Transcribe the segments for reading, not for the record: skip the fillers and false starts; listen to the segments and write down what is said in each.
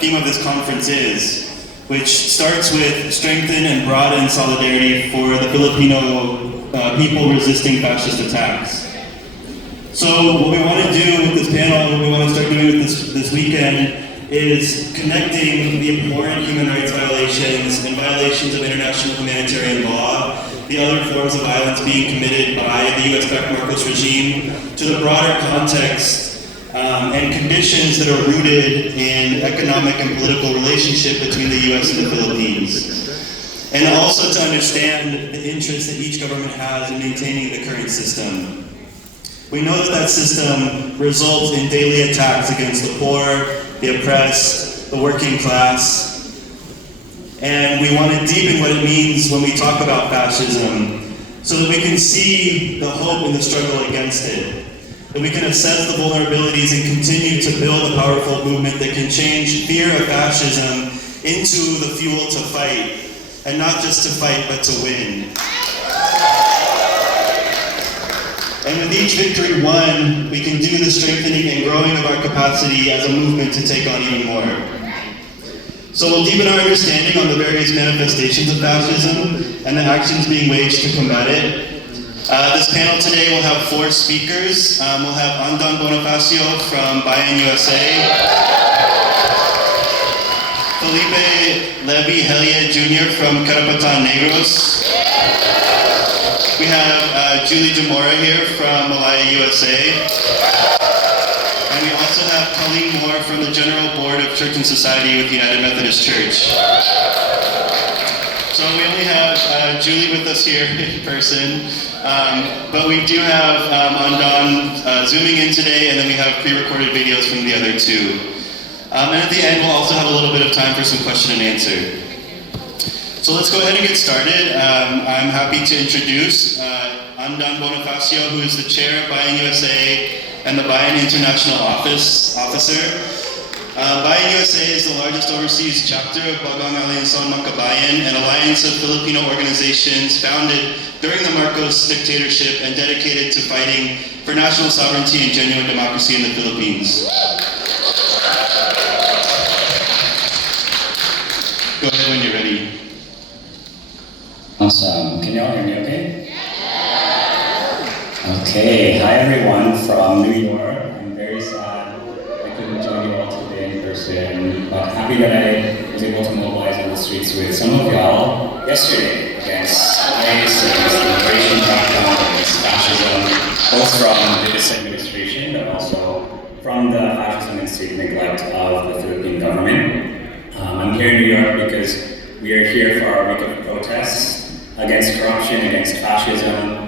theme of this conference is, which starts with strengthen and broaden solidarity for the Filipino people resisting fascist attacks. So what we want to do with this panel, what we want to start doing with this weekend, is connecting the abhorrent human rights violations and violations of international humanitarian law, the other forms of violence being committed by the U.S.-backed Marcos regime, to the broader context and conditions that are rooted in economic and political relationship between the U.S. and the Philippines. And also to understand the interest that each government has in maintaining the current system. We know that that system results in daily attacks against the poor, the oppressed, the working class. And we want to deepen what it means when we talk about fascism so that we can see the hope in the struggle against it. That we can assess the vulnerabilities and continue to build a powerful movement that can change fear of fascism into the fuel to fight. And not just to fight, but to win. And with each victory won, we can do the strengthening and growing of our capacity as a movement to take on even more. So we'll deepen our understanding on the various manifestations of fascism and the actions being waged to combat it. This panel today will have 4 speakers. We'll have Andon Bonifacio from Bayan USA, Felipe Levy Helia Jr. from Carapatan Negros. We have Julie Demora here from Malaya, USA. And we also have Colleen Moore from the General Board of Church and Society with United Methodist Church. So we only have Julie with us here in person, but we do have Andon zooming in today, and then we have pre-recorded videos from the other 2. And at the end, we'll also have a little bit of time for some question and answer. So let's go ahead and get started. I'm happy to introduce Andon Bonifacio, who is the chair of Bayan USA and the Bayan International Officer. Bayan USA is the largest overseas chapter of Bagang Alianson Makabayan, an alliance of Filipino organizations founded during the Marcos dictatorship and dedicated to fighting for national sovereignty and genuine democracy in the Philippines. Go ahead when you're ready. Awesome. Can you all hear me okay? Okay. Hi everyone from New York. I'm very sad I couldn't join you all today in person, but happy that I was able to mobilize on the streets with some of y'all yesterday against ICE, against the immigration crackdown, against fascism, both from this administration, but also from the fascism and state neglect of the Philippine government. I'm here in New York because we are here for our week of protests against corruption, against fascism.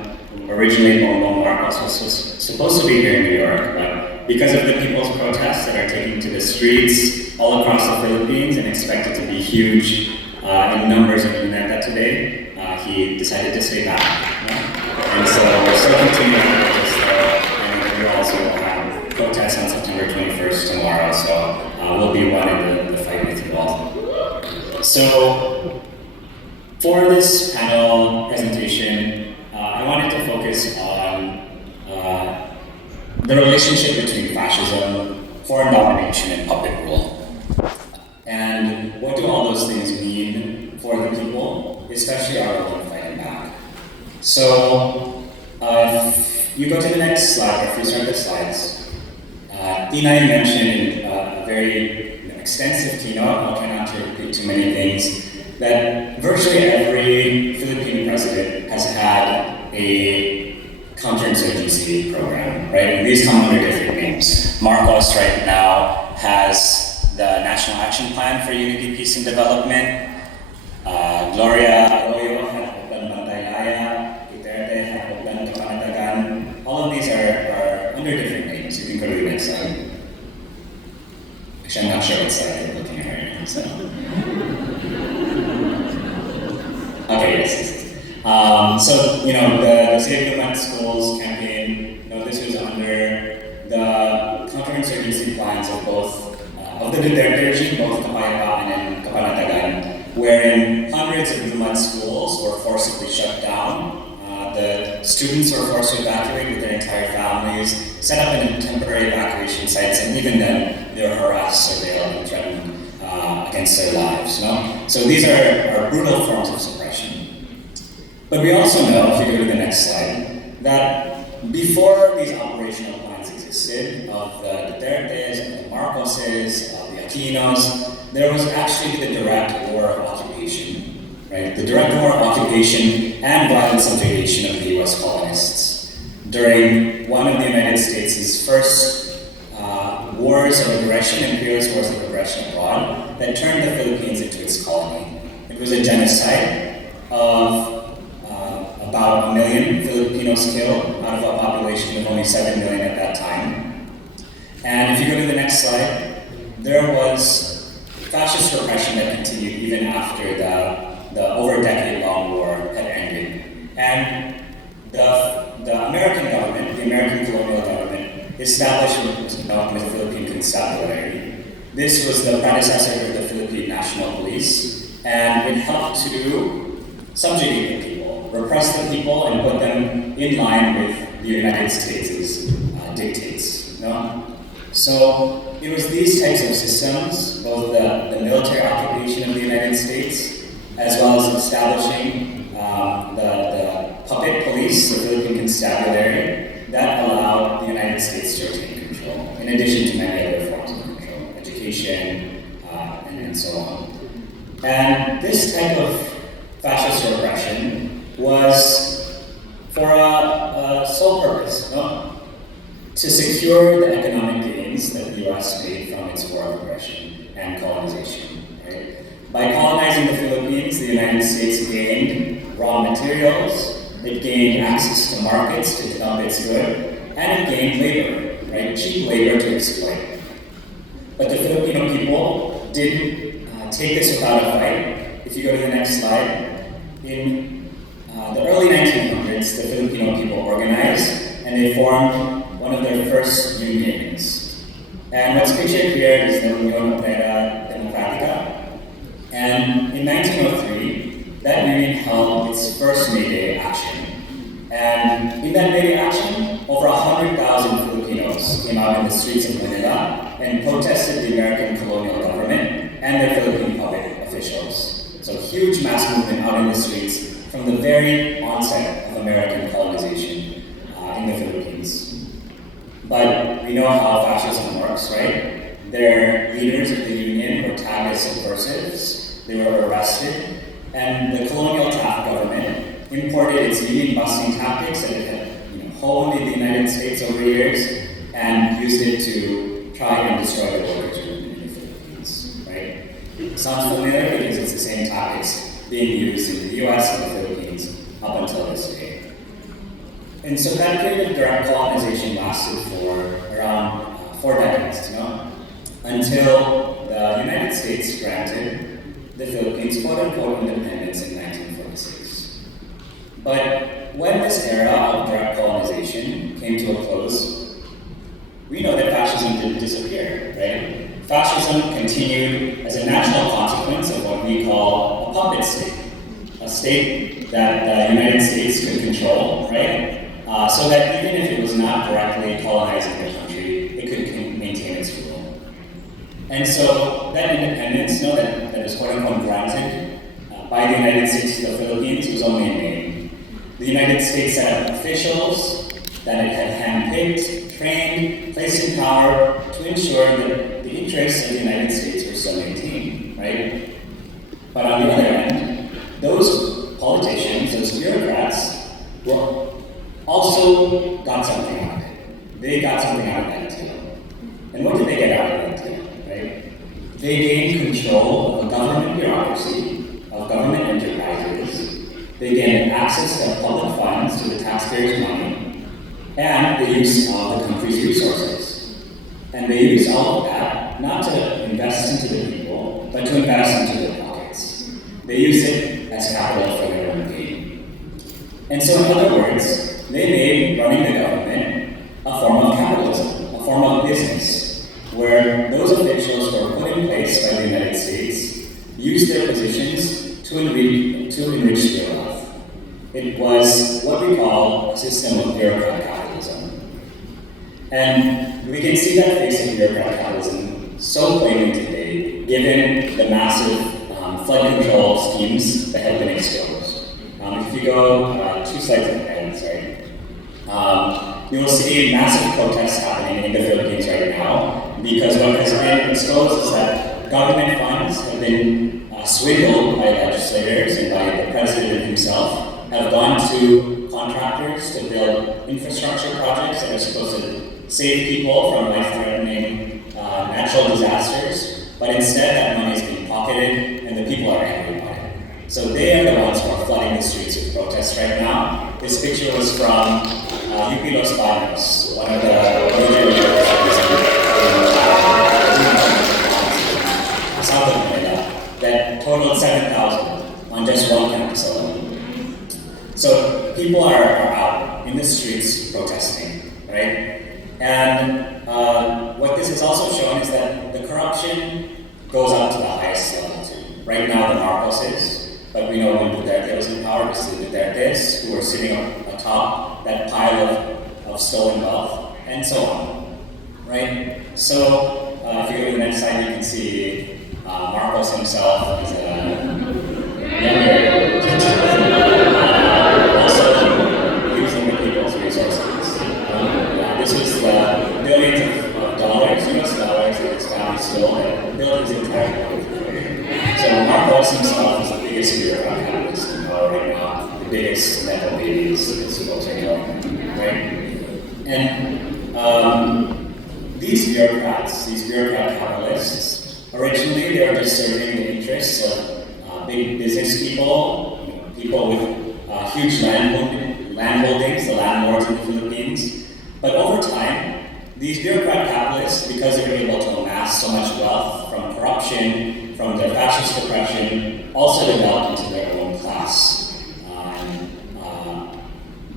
Originally, Bongbong Marcos was supposed to be here in New York, but because of the people's protests that are taking to the streets all across the Philippines and expected to be huge in numbers in Luneta today, he decided to stay back. And so we're still continuing to protest there, and we also have protests on September 21st tomorrow, so we'll be running the fight with you all. So, for this panel presentation, I wanted to focus on the relationship between fascism, foreign domination, and puppet rule. And what do all those things mean for the people, especially our role in fighting back? So, if you go to the next slide, or if you start the slides, Tina mentioned a very extensive keynote. I'll try not to repeat too many things. That virtually every Philippine president has had a counterinsurgency program, right? And these come under different names. Marcos right now has the National Action Plan for Unity, Peace, and Development. Gloria Arroyo had Hukban Bantayaya. Duterte had Hukban Kapanatagan. All of these are under different names. You can go to the next slide. Actually, I'm not sure what slide you're looking at right now, so. Okay, yes. So, the Save the Fund Schools campaign, this was under the counterinsurgency plans of both, of the Duterte regime, both Kapayapaan and Kapanatagan, wherein hundreds of UMAD schools were forcibly shut down. The students were forced to evacuate with their entire families, set up in temporary evacuation sites, and even then, they were harassed, surveilled, and threatened against their lives. So these are brutal forms of suppression. But we also know, if you go to the next slide, that before these operational plans existed, of the Dutertes, of the Marcoses, of the Aquinos, there was actually the direct war of occupation, right? The direct war of occupation and violent subjugation of the US colonists during one of the United States' first wars of aggression, imperialist wars of aggression abroad, that turned the Philippines into its colony. It was a genocide of about 1 million Filipinos killed out of a population of only 7 million at that time. And if you go to the next slide, there was fascist repression that continued even after the over decade-long war had ended. And the American government, the American colonial government, established what was known as the Philippine Constabulary. This was the predecessor of the Philippine National Police, and it helped to subjugate the people, repress the people, and put them in line with the United States' dictates. So it was these types of systems, both the military occupation of the United States, as well as establishing the puppet police, the Philippine Constabulary, that allowed the United States to retain control, in addition to many other forms of control, education, and so on. And this type of fascist repression was for a sole purpose, to secure the economic gains that the US made from its war of aggression and colonization. Right? By colonizing the Philippines, the United States gained raw materials, it gained access to markets to dump its good, and it gained labor, right? Cheap labor to exploit. But the Filipino people didn't take this without a fight. If you go to the next slide, in the early 1900s, the Filipino people organized, and they formed one of their first unions. And what's pictured here is the Unión Obrera Democrática. And in 1903, that union held its first May Day action. And in that May Day action, over 100,000 Filipinos came out in the streets of Manila and protested the American colonial government and their Philippine public officials. So huge mass movement out in the streets from the very onset of American colonization in the Philippines. But we know how fascism works, right? Their leaders of the union were tagged as subversives. They were arrested. And the colonial Taft government imported its union-busting tactics that it had honed in the United States over years and used it to try and destroy the workers' movement in the Philippines, right? It sounds familiar because it's the same tactics being used in the US and the Philippines up until this day. And so that period of direct colonization lasted for around 4 decades, until the United States granted the Philippines quote-unquote independence in 1946. But when this era of direct colonization came to a close, we know that fascism didn't disappear, right? Fascism continued as a natural consequence of what we call a puppet state, a state that the United States could control, right? So that even if it was not directly colonizing the country, it could maintain its rule. And so that independence, that is quote-unquote granted by the United States to the Philippines was only a name. The United States set up officials that it had handpicked, trained, placed in power to ensure that the interests of the United States were still maintained, right? But on the other end, those politicians, those bureaucrats, were also got something out of it. They got something out of that deal. And what did they get out of that deal, right? They gained control of a government bureaucracy, of government enterprises. They gained access to public funds, to the taxpayers' money, and the use of the country's resources. And they used all of that not to invest into the people, but to invest into their pockets. They used it as capital for their own gain. And so, in other words, they made running the government a form of capitalism, a form of business, where those officials who were put in place by the United States used their positions to enrich their wealth. It was what we call a system of bureaucratic capitalism. And we can see that face of bureaucratic capitalism so plainly today given the massive flood control schemes that have been exposed. If you go 2 slides ahead, you will see massive protests happening in the Philippines right now because what has been exposed is that government funds have been swindled by legislators and by the president himself, have gone to contractors to build infrastructure projects that are supposed to save people from life-threatening natural disasters, but instead that money is being pocketed and the people are angry about it. So they are the ones who are flooding the streets with protests right now. This picture was from UP Los Baños, one of the major universities in south of Manila, that totaled 7,000 on just one campus alone. So people are out in the streets protesting, right? And what this has also shown is that the corruption goes up to the highest level too. Right now the Marcos is, but we know when Duterte was in power, it's the Dutertes who are sitting atop that pile of stolen wealth, and so on, right? So if you go to the next slide, you can see Marcos himself is also using the people's resources. This was the billions of dollars, US dollars, that his family stole and built his entire life. So Marcos himself is the biggest bureaucrat capitalist in power right now, the biggest mental babies in Singapore, right? And these bureaucrat capitalists, originally they were just serving the interests of big business people, people with huge landholdings, the landlords in the Philippines. But over time, these bureaucrat capitalists, because they were able to amass so much wealth from corruption, from their fascist oppression, also developed into their own class,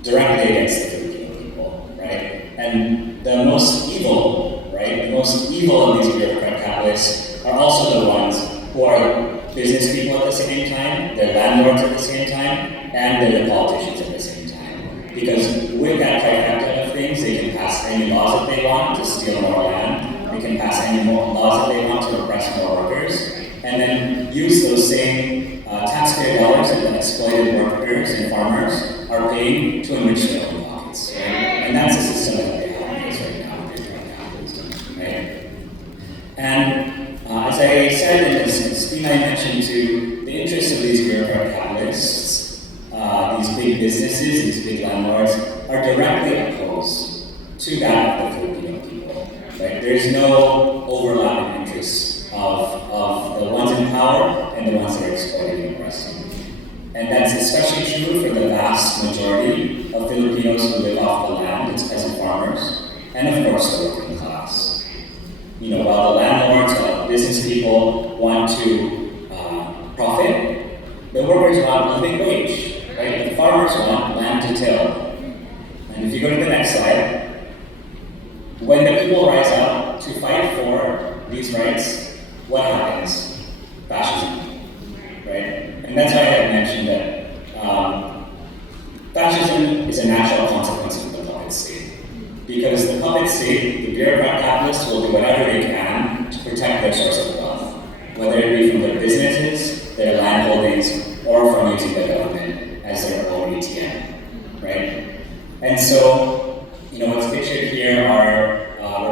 directly against the Filipino people, right? And the most evil, right? The most evil of these bureaucrat capitalists are also the ones who are business people at the same time, they're landlords at the same time, and they're the politicians at the same time. Because with that trifecta of things, they can pass any laws that they want to steal more land, they can pass any more laws that they want to oppress more workers, and then use those same taxpayer dollars that the exploited workers and farmers are paying to enrich their own pockets. Right? And that's the system that they have in place right now, bureaucratic capitalism, right? And as I said, and as Steve and I mentioned too, the interests of these bureaucratic capitalists, these big businesses, these big landlords, are directly opposed to that of the Filipino people. Right? There's no overlap in interests of the ones in power and the ones that are exploiting and oppressing. And that's especially true for the vast majority of Filipinos who live off the land, it's peasant farmers, and of course the working class. You know, while the landlords, while business people want to profit, the workers want a living wage, right? The farmers want land to till. And if you go to the next slide, when the people rise up to fight for these rights, what happens? Fascism, right? And that's why I had mentioned that fascism is a natural consequence of the puppet state. Because the puppet state, the bureaucrat capitalists, will do whatever they can to protect their source of wealth, whether it be from their businesses, their land holdings, or from using the government as their own ATM, right? And so, you know, what's pictured here are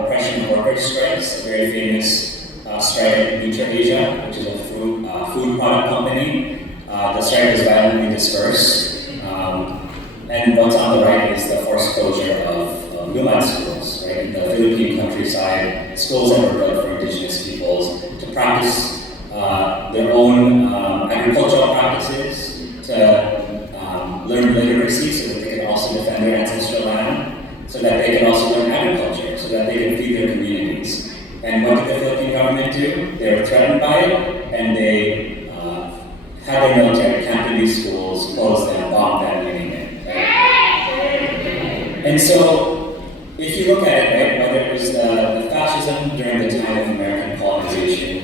repression of workers' strikes, a very famous strike at Asia, which is a food product company. The strike was violently dispersed, and what's on the right is the forced closure of Lumad schools, right? In the Philippine countryside, schools that were built for indigenous peoples to practice their own agricultural practices, to learn literacy so that they could also defend their ancestral land, so that they could also learn agriculture, so that they could feed their communities. And what did the Philippine government do? They were threatened by it, and they had their military camp in these schools, close them, bomb them, you name it. Right? And so, if you look at it, right, whether it was the fascism during the time of American colonization,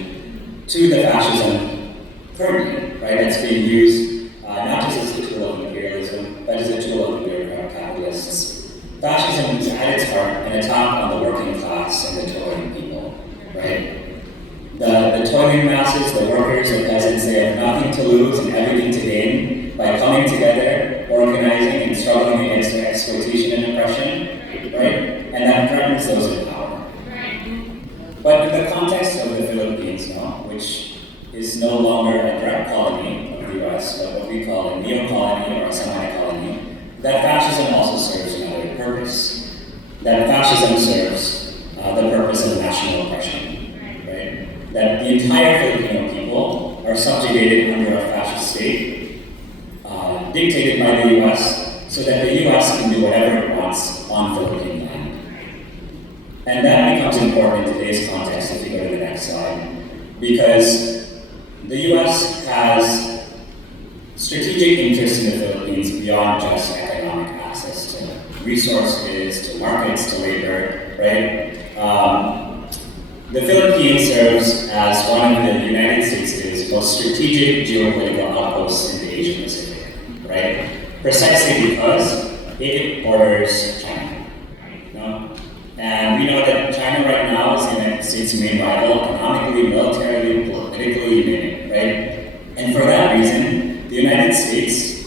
to the fascism currently, right, that's being used not just as a tool of imperialism, but as a tool of the bureaucrat capitalists. Fascism is at its heart an attack on the working class and the toiling people, right? The toiling masses, the workers, the peasants, they have nothing to lose and everything to gain by coming together, organizing, and struggling against their exploitation and oppression, right? And that threatens those in power. But in the context of the Philippines, which is no longer a direct colony of the US, but what we call a neo-colony or a semi-colony, that fascism also serves another purpose. That fascism serves the purpose of national oppression, right? That the entire Filipino people are subjugated under a fascist state, dictated by the US, so that the US can do whatever it wants on Philippine land. And that becomes important in today's context if you go to the next slide, because the US has strategic interests in the Philippines beyond just economic access to resources, to markets, to labor, right? The Philippines serves as one of the United States' most strategic geopolitical outposts in the Asian Pacific, right? Precisely because it borders China. And we know that China right now is the United States' main rival economically, militarily, politically, you name it, right? And for that reason, the United States,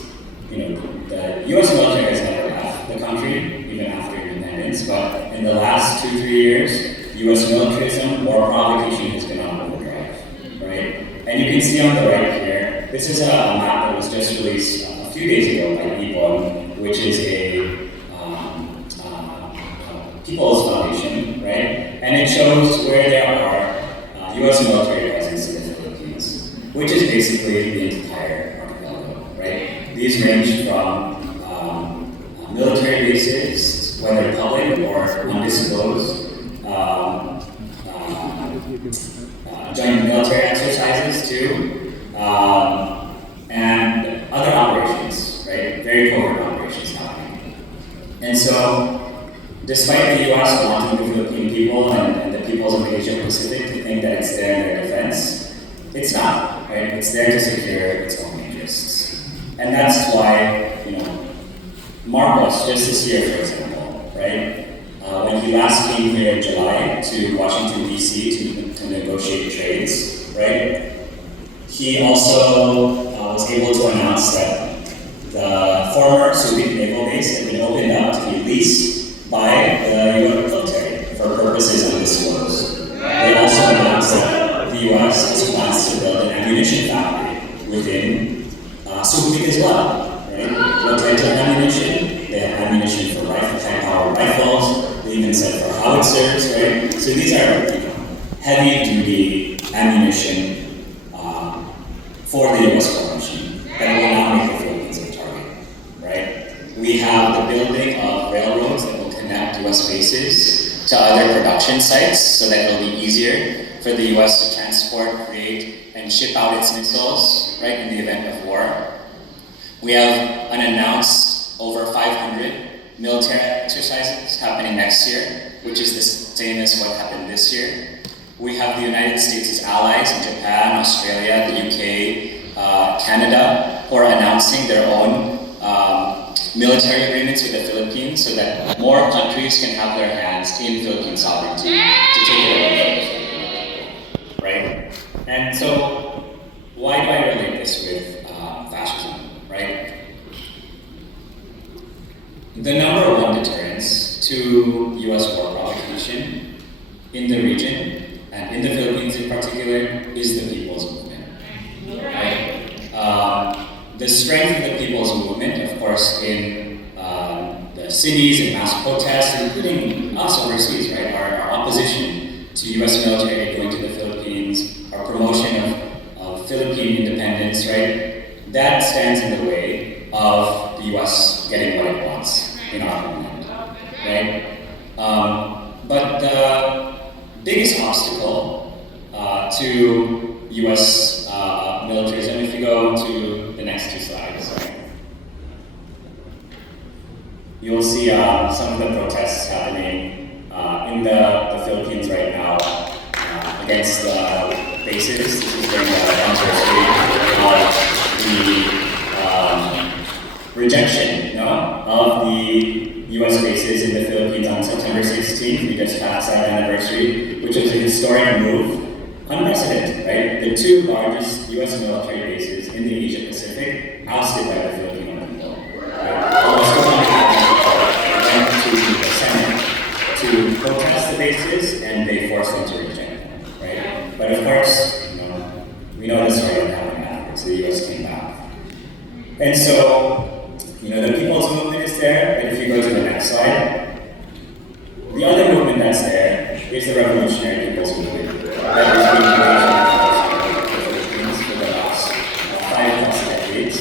the US military has never left the country, even after independence, but in the last 2-3 years, US militarism or provocation has been on overdrive, right? And you can see on the right here, this is a map that was just released a few days ago by ICHRP, which is a People's Foundation, right? And it shows where there are US military presence in the Philippines, which is basically the entire archipelago, right? These range from military bases, whether public or undisclosed, joint military exercises too, and other operations, right? Very covert operations happening. And so, despite the US wanting the Philippine people and the peoples of the Asia Pacific to think that it's there in their defense, it's not, right? It's there to secure its own interests. And that's why, Marcos, just this year, for example, right? When he last came here in July to Washington, D.C. to negotiate trades, right? He also was able to announce that the former Subic Naval Base had been opened up to be leased by the U.S. military for purposes undisclosed. They also announced that the U.S. has plans to build an ammunition factory within Subic as well, right? What types of ammunition? They have ammunition for high-powered rifles. They even said for howitzers, right? So these are heavy-duty ammunition for the U.S. coalition that will now make the Philippines a target, right? We have the building of railroads that will connect U.S. bases to other production sites so that it'll be easier for the U.S. to transport, create, and ship out its missiles, right, in the event of war. We have unannounced over 500 military exercises happening next year, which is the same as what happened this year. We have the United States' allies in Japan, Australia, the UK, Canada, who are announcing their own military agreements with the Philippines so that more countries can have their hands in Philippine sovereignty to take it over, right? And so, why do I relate this with fascism, right? The number one deterrence to US war provocation in the region, and in the Philippines in particular, is the people's movement, right? The strength of the people's movement, of course, in the cities and mass protests, including us overseas, right? Our opposition to US military aid going to the Philippines, our promotion of Philippine independence, right? That stands in the way of the US getting what it wants in our homeland, right? But the biggest obstacle to US militarism, if you go to the next two slides, right? You'll see some of the protests happening in the Philippines right now against the bases. This is during the anniversary of the rejection of the US bases in the Philippines on September 16th. We just passed that anniversary, which was a historic move unprecedented, right? The two largest US military bases in the Asia Pacific ousted by the Filipino people. Right? Almost 200,000 people went to the Senate to protest the bases, and they forced them to reject them, right? But of course, we know the story of happened afterwards. The US came back. And so, the people's movement is there, but if you go to the next slide, the other movement that's there is the revolutionary people's movement that has been engaged in the Philippines for the last 5+ decades.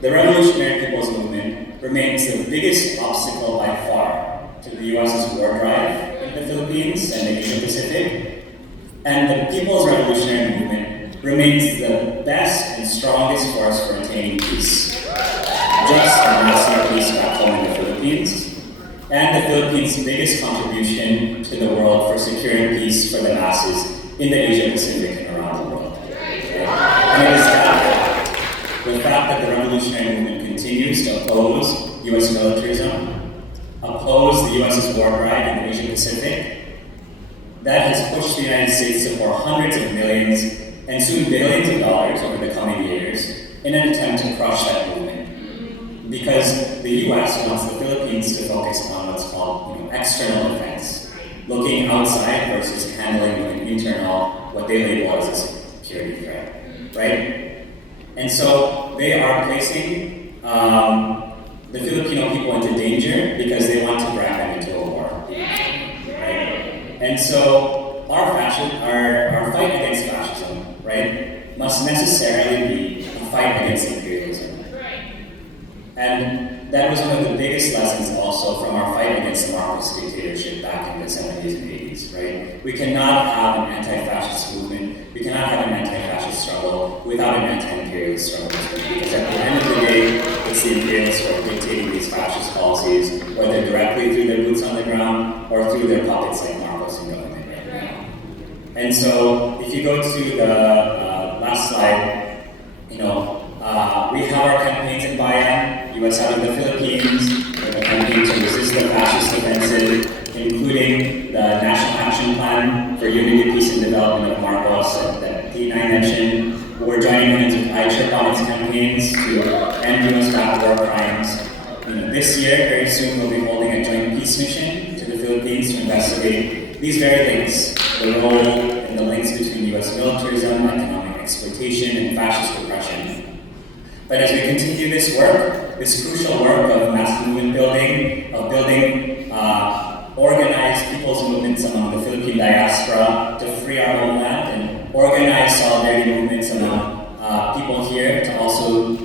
The revolutionary people's movement remains the biggest obstacle by far to the US's war drive in the Philippines and the Asia Pacific. And the People's Revolutionary Movement remains the best and strongest force for attaining peace. Just as lasting peace back home in the Philippines, and the Philippines' biggest contribution to the world for securing peace for the masses in the Asia Pacific and around the world. And it is the fact that the revolutionary movement continues to oppose US militarism, oppose the US's war drive in the Asia Pacific, that has pushed the United States to pour hundreds of millions and soon billions of dollars over the coming years in an attempt to crush that movement. Because the US wants the Philippines to focus on what's called external defense, looking outside versus handling an internal, what they label as a security threat, right? And so they are placing the Filipino people into danger because they want to drag them into a war, right? And so our fight against fascism, right, must necessarily be a fight against imperialism. And that was one of the biggest lessons also from our fight against the Marxist dictatorship back in the 70s and 80s, right? We cannot have an anti-fascist movement, we cannot have an anti-fascist struggle without an anti-imperialist struggle. Because at the end of the day, it's the imperialists who are dictating these fascist policies, whether directly through their boots on the ground or through their puppets like Marcos in government right now. And so, if you go to the last slide, we have our campaigns in Bayan, US out of the Philippines, we have a campaign to resist the fascist offensive, including the National Action Plan for Unity, Peace and Development of Marcos that Tina mentioned. We're joining hands with ICHRP-US campaigns to end US-backed war crimes. This year, very soon, we'll be holding a joint peace mission to the Philippines to investigate these very things, the role and the links between US militarism, economic exploitation, and fascist repression. But as we continue this work, this crucial work of mass movement building, of building organized people's movements among the Philippine diaspora to free our homeland, and organized solidarity movements among people here to also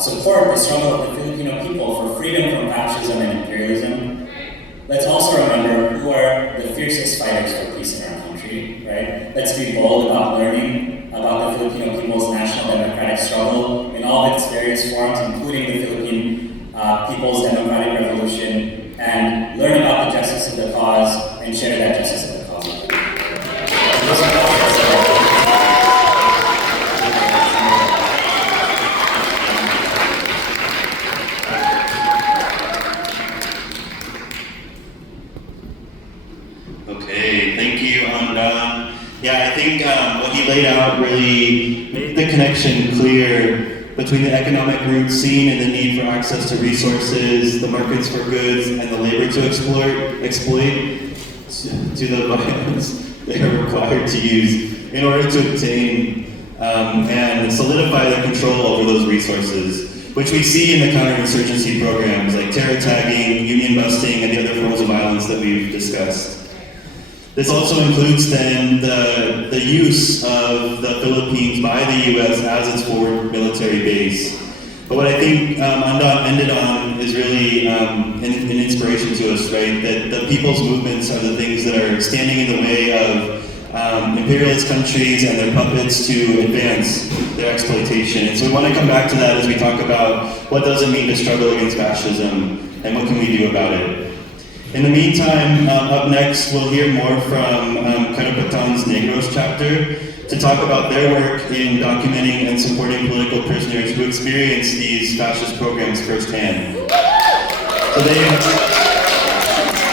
support the struggle of the Filipino people for freedom from fascism and imperialism. Let's also remember who are the fiercest fighters for peace in our country, right? Let's be bold about learning about the Filipino people's national democratic struggle in all its various forms, including the Philippine People's Democratic Revolution, and learn about the justice of the cause and share that justice of the cause with you. Okay, thank you. I think what he laid out really made the connection clear between the economic roots seen and the need for access to resources, the markets for goods, and the labor to exploit to the violence they are required to use in order to obtain and solidify their control over those resources, which we see in the counterinsurgency programs like terror tagging, union busting, and the other forms of violence that we've discussed. This also includes then the use of the Philippines by the US as its forward military base. But what I think Andon ended on is really an inspiration to us, right? That the people's movements are the things that are standing in the way of imperialist countries and their puppets to advance their exploitation. And so we want to come back to that as we talk about what does it mean to struggle against fascism and what can we do about it. In the meantime, up next, we'll hear more from Karapatan's Negros chapter to talk about their work in documenting and supporting political prisoners who experience these fascist programs firsthand. So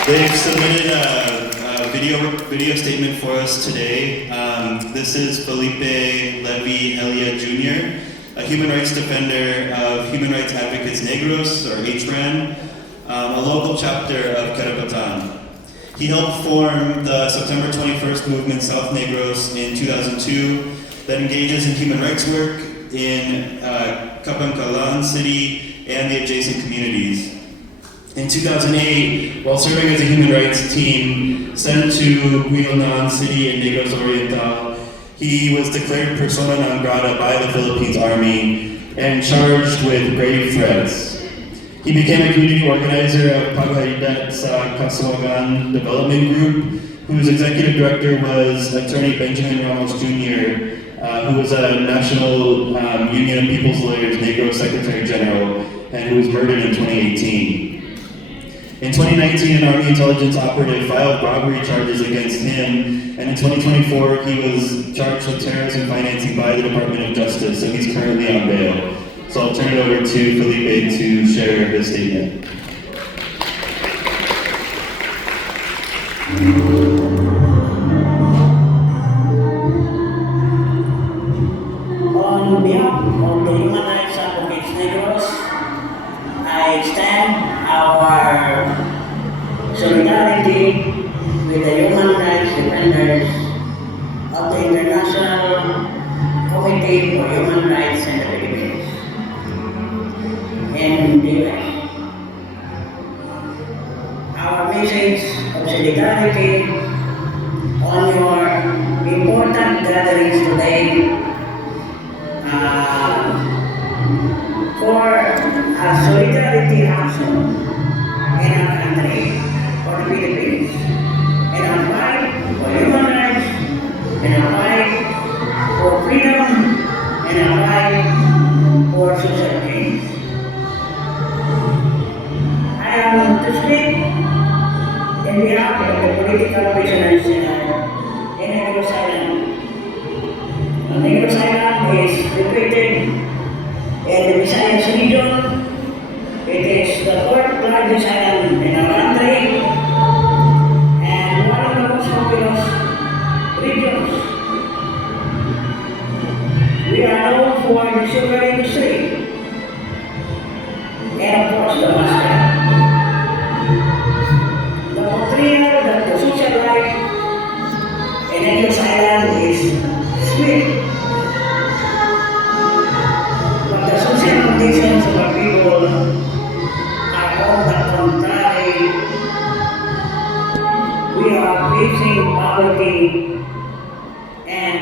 they've submitted a video statement for us today. This is Felipe Levy Elia Jr., a human rights defender of Human Rights Advocates Negros, or HRAN, a local chapter of Kerepatan. He helped form the September 21st movement South Negros in 2002 that engages in human rights work in Kapangkalan City and the adjacent communities. In 2008, while serving as a human rights team sent to Guionan City in Negros Oriental, he was declared persona non grata by the Philippines Army and charged with grave threats. He became a community organizer of Paghahidat sa Kasuagan Development Group, whose executive director was attorney Benjamin Ramos Jr., who was a National Union of People's Lawyers Negro Secretary General, and who was murdered in 2018. In 2019, an Army intelligence operative filed robbery charges against him, and in 2024, he was charged with terrorism financing by the Department of Justice, and he's currently on bail. So I'll turn it over to Felipe to share his statement. On behalf of the Human Rights Advocates Negros, I extend our solidarity with the human rights defenders of the International Committee for Human Rights in the Philippines and the US. Our message of solidarity on your important gatherings today for a solidarity action in our country, for the Philippines, in our fight for human rights, in our fight for freedom, in our fight for social change. I am to speak in behalf of the political prisoners in Negros Island. Negros Island is located in the Visayas region. It is the fourth largest island in our country and one of the most populous regions. We are known for the sugar industry and of course the mustard. The portrayal that the social life in Negros Island is sweet. But the social conditions of our people are on the contrary. We are facing poverty and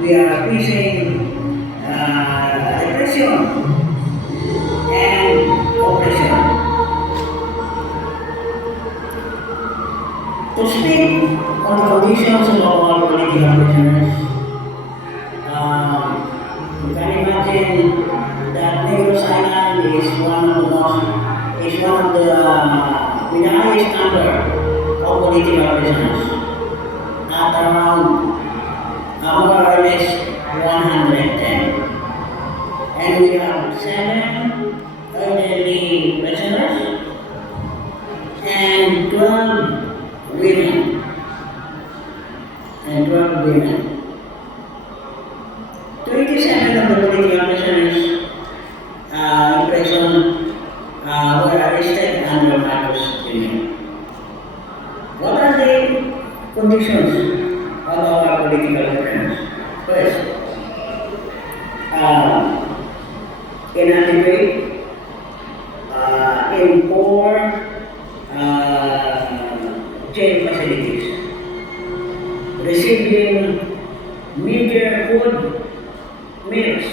we are facing depression and oppression. To speak on the conditions of our political prisoners, you can imagine that Negros Island is one of the with the highest number of political prisoners, at around more or less 110. And we have 7 elderly prisoners and 12 women. 27 of the political prisoners in prison were arrested under Marcos Jr. What are the conditions of our political prisoners? First, inadequate in poor jail facilities, receiving meager food meals,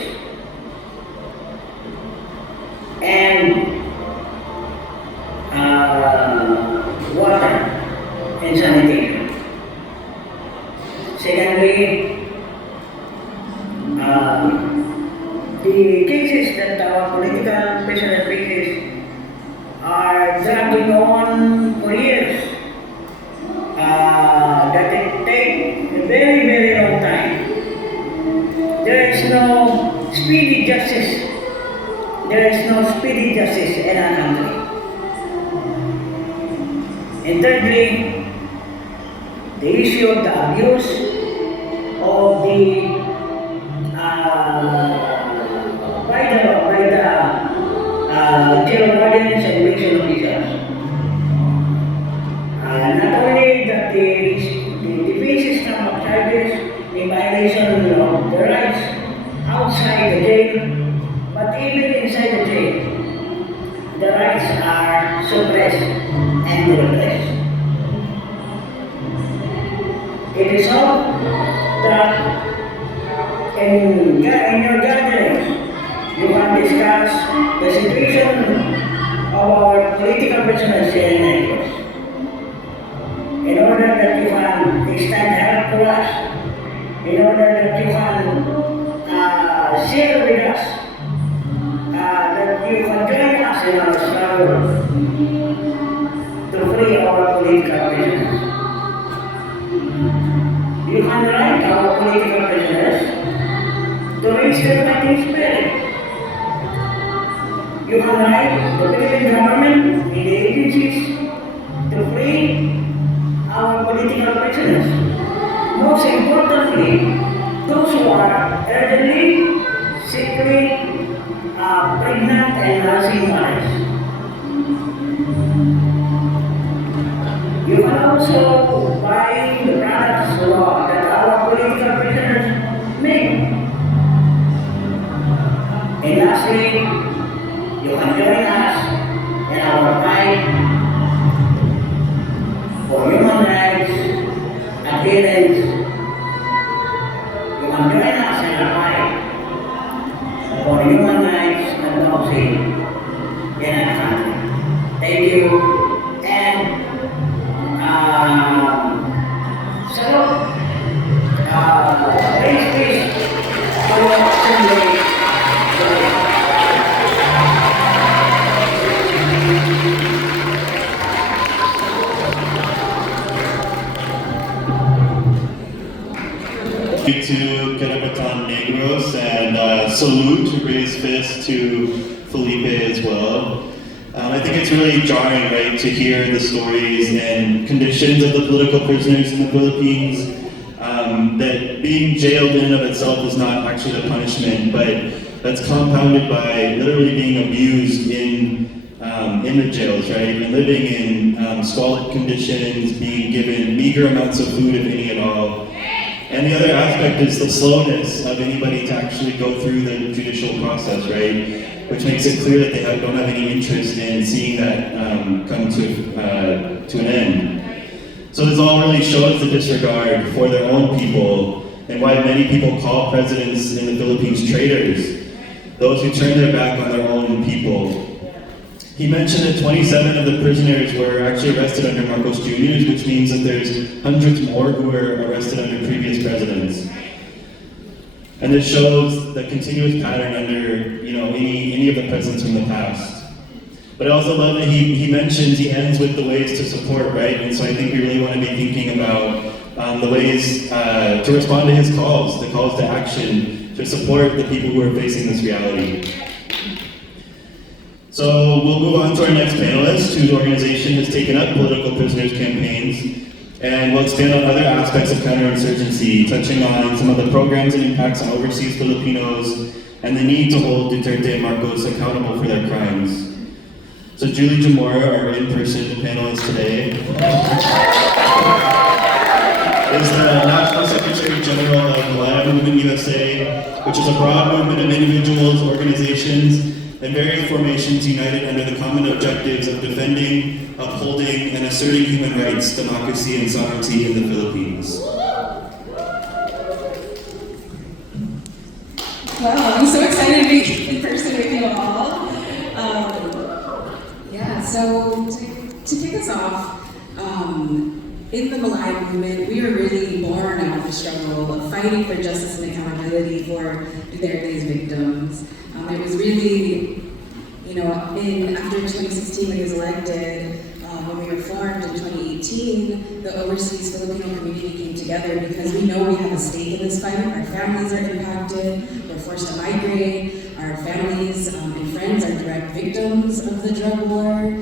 and water and sanitation. Secondly, the cases that our political prisoner faces are dragging on for years. That it takes a very, very long time. There is no speedy justice. There is no speedy justice in our country. And thirdly, the issue of the abuse of the jail wardens and prison officials. Not only that the defense system of charges in violation of the rights outside the jail, but even inside the jail, the rights are suppressed and repressed. It is so that in your gatherings, you can discuss the situation of our political prisoners here in Naples. In order that you can extend help to us, in order that you can share with us, that you can join us in our struggle to free our political prisoners. You can write our political prisoners to raise their fighting spirit. You can write the Philippine government and the agencies to free our political prisoners. Most importantly, those who are elderly, sickly, pregnant, and nursing mothers. You can also buy the products that our political prisoners make. And lastly, you can join us in our fight for human rights adherence. You can join us in our fight for human rights and democracy in our country. Thank you. And so, please, to Karabaton Negros and salute, raise fist to Felipe as well. I think it's really jarring, right, to hear the stories and conditions of the political prisoners in the Philippines. That being jailed in and of itself is not actually a punishment, but that's compounded by literally being abused in the jails, right, and living in squalid conditions, being given meager amounts of food, if any at all. And the other aspect is the slowness of anybody to actually go through the judicial process, right? Which makes it clear that they don't have any interest in seeing that come to an end. So this all really shows the disregard for their own people and why many people call presidents in the Philippines traitors, those who turn their back on their own people. He mentioned that 27 of the prisoners were actually arrested under Marcos Jr., which means that there's hundreds more who were arrested under previous presidents. And this shows the continuous pattern under, any of the presidents from the past. But I also love that he ends with the ways to support, right? And so I think we really want to be thinking about the ways to respond to his calls, the calls to action, to support the people who are facing this reality. So we'll move on to our next panelist, whose organization has taken up political prisoners campaigns, and we'll expand on other aspects of counterinsurgency, touching on some of the programs and impacts on overseas Filipinos, and the need to hold Duterte and Marcos accountable for their crimes. So Julie Jamora, our in-person panelist today, is the National Secretary General of Malaya Movement USA, which is a broad movement of individuals, organizations, and various formations united under the common objectives of defending, upholding, and asserting human rights, democracy, and sovereignty in the Philippines. Wow, I'm so excited to be in person with you all. So to kick us off, in the Malaya movement, we were really born out of the struggle of fighting for justice and accountability for Duterte's victims. It was really, after 2016 when he was elected, when we were formed in 2018, the overseas Filipino community came together because we know we have a stake in this fight. Our families are impacted, we're forced to migrate, our families and friends are direct victims of the drug war.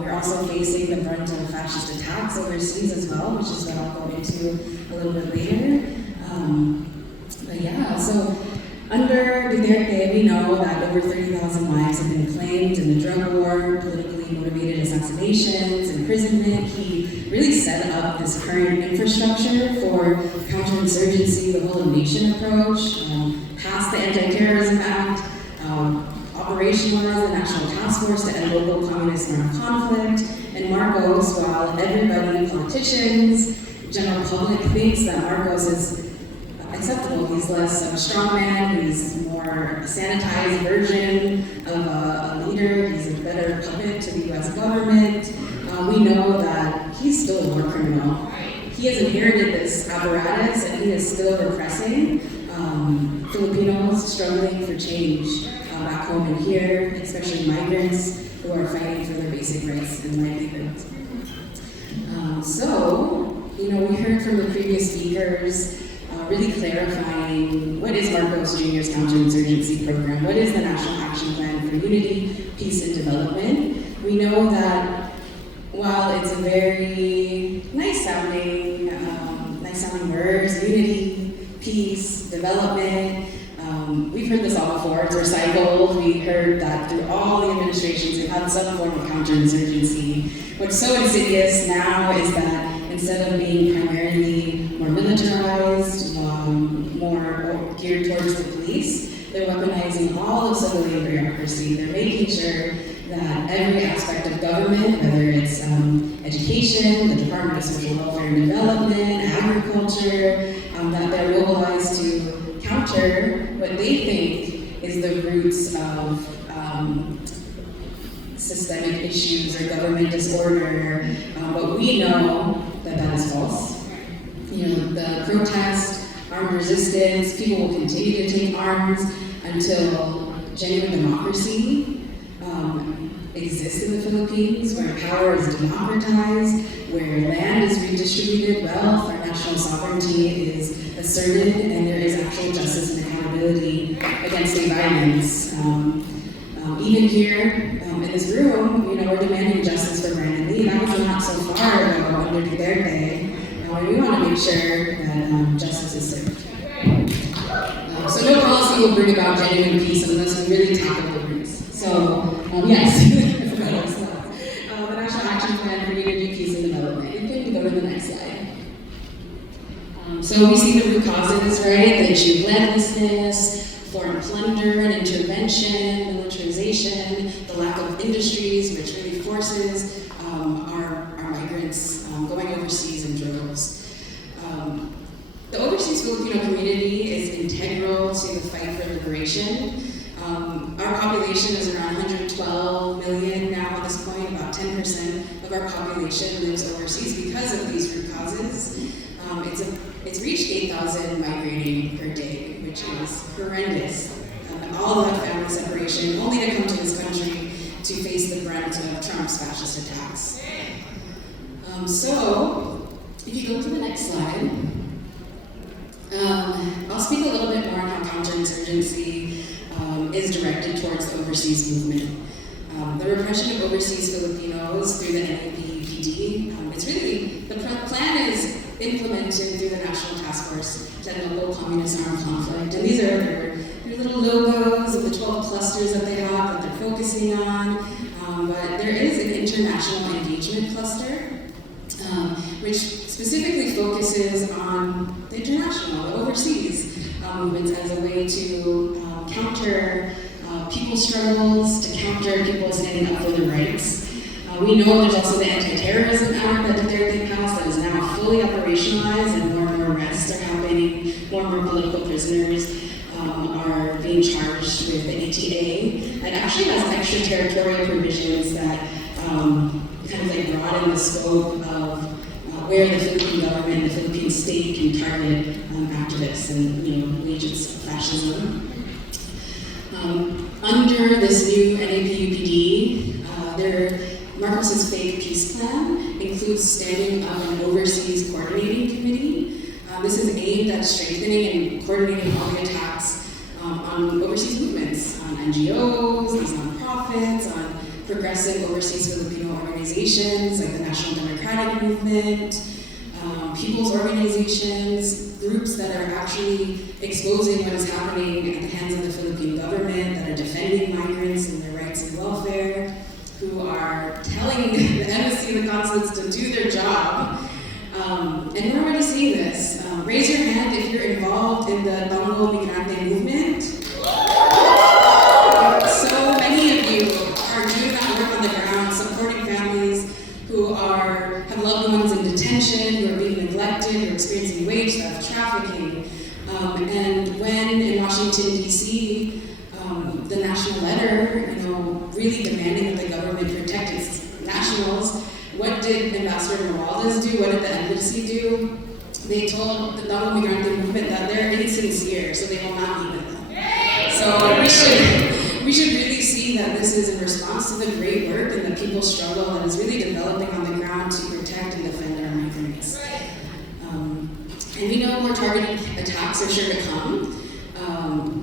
We're also facing the brunt of fascist attacks overseas as well, which is what I'll go into a little bit later. But yeah, so under Duterte, we know that over 30,000 lives have been claimed in the drug war, politically motivated assassinations, imprisonment. He really set up this current infrastructure for counterinsurgency, the whole nation approach, passed the Anti-Terrorism Act, operationalized the National Task Force to end local communist armed conflict, and Marcos, while everybody, politicians, general public thinks that Marcos is acceptable. He's less of a strongman, he's more a sanitized version of a leader, he's a better puppet to the US government. We know that he's still a war criminal. He has inherited this apparatus and he is still repressing Filipinos struggling for change back home and here, especially migrants who are fighting for their basic rights and livelihoods. We heard from the previous speakers really clarifying what is Marcos Jr.'s counterinsurgency program, what is the National Action Plan for Unity, Peace, and Development. We know that while it's a very nice sounding words, unity, peace, development, we've heard this all before, it's recycled. We heard that through all the administrations, we've had some form of counterinsurgency. What's so insidious now is that instead of being primarily more militarized, more geared towards the police, they're weaponizing all of civilian bureaucracy. They're making sure that every aspect of government, whether it's education, the Department of Social Welfare and Development, agriculture, that they're mobilized to counter what they think is the roots of systemic issues or government disorder. But we know that that is false. The protest, armed resistance, people will continue to take arms until genuine democracy exists in the Philippines, where power is democratized, where land is redistributed, wealth, our national sovereignty is asserted, and there is actual justice and accountability against state violence. Even here in this room, we're demanding justice for Brandon Lee. That was not so far ago under Duterte. And we want to make sure that justice is served. So no policy will bring about genuine peace unless we really tackle the roots. So yes, I forgot what I was saying. The National Action Plan for Unity, Peace, and Development. You can go to the next slide. So we see the root causes, right? The issue of landlessness, foreign plunder and intervention, militarization, the lack of industries, which really forces our migrants going overseas in droves. The overseas Filipino community is integral to the fight for liberation. Our population is around 112 million now at this point. About 10% of our population lives overseas because of these root causes. It's reached 8,000 migrating per day, which is horrendous. All that family separation, only to come to this country to face the brunt of Trump's fascist attacks. So, if you go to the next slide, I'll speak a little bit more on how counterinsurgency is directed towards the overseas movement. The repression of overseas Filipinos through the NAPD, it's really, the plan is implemented through the National Task Force to end local communist armed conflict. And these are their little logos of the 12 clusters that they have that they're focusing on. But there is an international engagement cluster, which specifically focuses on the international, the overseas movements as a way to counter people's struggles, to counter people standing up for their rights. We know there's also the Anti-Terrorism Act that Duterte passed that is now fully operationalized, and more arrests are happening, more political prisoners are being charged with the ATA. It actually has extraterritorial provisions that kind of broaden the scope of where the Philippine government, the Philippine state can target activists and agents of fascism. Under this new NAPUPD, Marcos's fake peace plan includes standing up an overseas coordinating committee. This is aimed at strengthening and coordinating all the attacks on overseas movements, on NGOs, these nonprofits, on progressive overseas Filipino organizations. organizations like the National Democratic Movement, people's organizations, groups that are actually exposing what is happening at the hands of the Philippine government, that are defending migrants and their rights and welfare, who are telling the embassy and the consulates to do their job. And we're already seeing this. Raise your hand if you're involved in the Tango Migrante movement. So many of you are doing that work on the ground, supporting families who have loved ones in detention, who are being neglected, who are experiencing wage theft, trafficking. And when in Washington, D.C., the national letter, really demanding that the government protect its nationals, what did Ambassador Morales do? What did the embassy do? They told the Tango Migrante movement that they're insincere, so they will not meet with them. So we should really see that this is in response to the great work and the people's struggle that is really developing on the ground to protect and defend our migrants. And we know more targeted attacks are sure to come.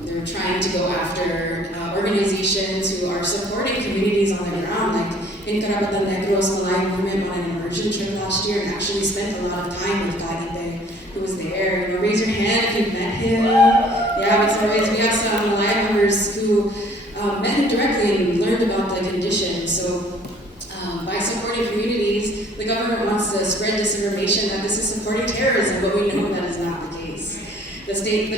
They're trying to go after organizations who are supporting communities on the ground, like in Karapatan Negros Malay movement on an immersion trip last year, and actually spent a lot of time with Talibe, who was there. Raise your hand if you've met him. Yeah, it's always, we have some Malay members who met him directly and learned about the condition. So by supporting communities, the government wants to spread disinformation that this is supporting terrorism, but we know that is not the case. The state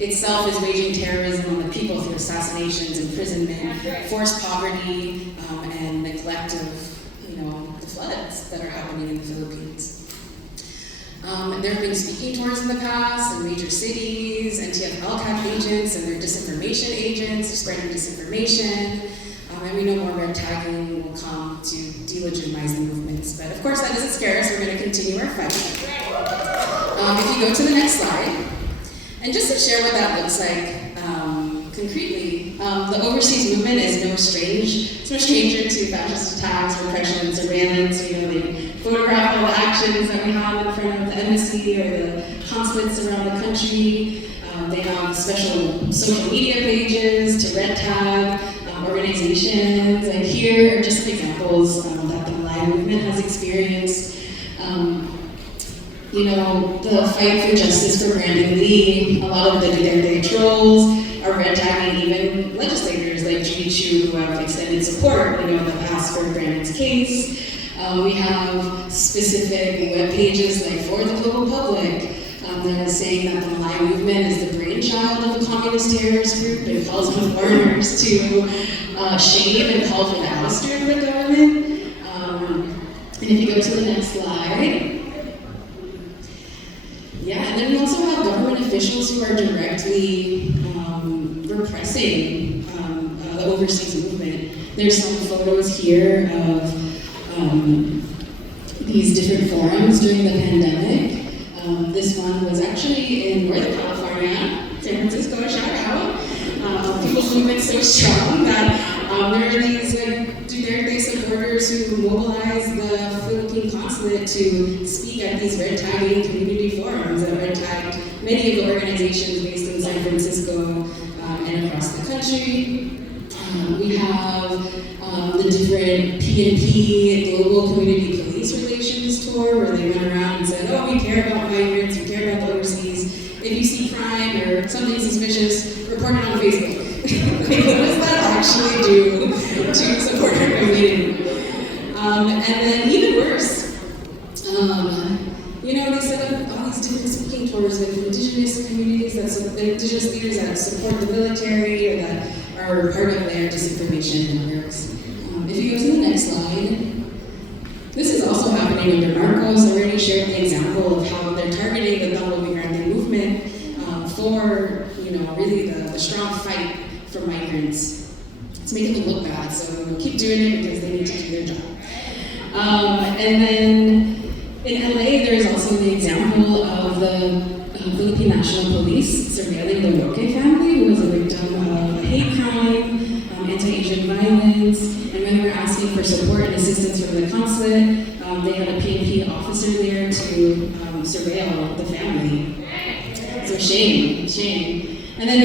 itself is waging terrorism on the people through assassinations, imprisonment, forced poverty, and neglect of, the floods that are happening in the Philippines. There have been speaking tours in the past in major cities, NTF-LCAP agents and their disinformation agents are spreading disinformation, and we know more red tagging will come to delegitimize the movements. But of course, that doesn't scare us. We're going to continue our fight. If you go to the next slide, and just to share what that looks like concretely, the overseas movement is no stranger to fascist attacks, repression, and surveillance. They photograph all the actions that we have in front of the embassy or the consulates around the country. They have special social media pages to red tag organizations. And here are just some examples that the Malay movement has experienced. The fight for justice for Brandon Lee, a lot of the Duterte trolls are red tagging even legislators like Judy Chu who have extended support, that asked for Brandon's case. We have specific web pages like For the Global Public that is saying that the Malay movement is the brainchild of a communist terrorist group and calls on foreigners to shame and call for the ouster of the government. And if you go to the next slide. Yeah, and then we also have government officials who are directly repressing the overseas movement. There's some photos here of these different forums during the pandemic. This one was actually in Northern California, San Francisco, shout out. People's movement's so strong that there are these Duterte supporters who mobilize the Philippine consulate to speak at these red tagging community forums that red tagged many of the organizations based in San Francisco and across the country. We have the different PNP Global Community Police Relations Tour where they went around and said, we care about migrants, we care about the overseas. If you see crime or something suspicious, report it on Facebook. What does that actually do to support our community? And then even worse, they set up all these different speaking tours with indigenous communities, indigenous leaders that support the military or that are part of their disinformation networks. If you go to the next slide, this is also happening in Marcos. I already shared the example of how they're targeting the Tango Migrante movement for, really the strong fight for migrants. It's making them look bad, so keep doing it because they need to do their job. And then in LA, there's also the example of the Philippine National Police surveilling the Roque family, who was a victim of a hate crime, anti-Asian violence, and when they were asking for support and assistance from the consulate, they had a PNP officer there to surveil the family. So shame. And then,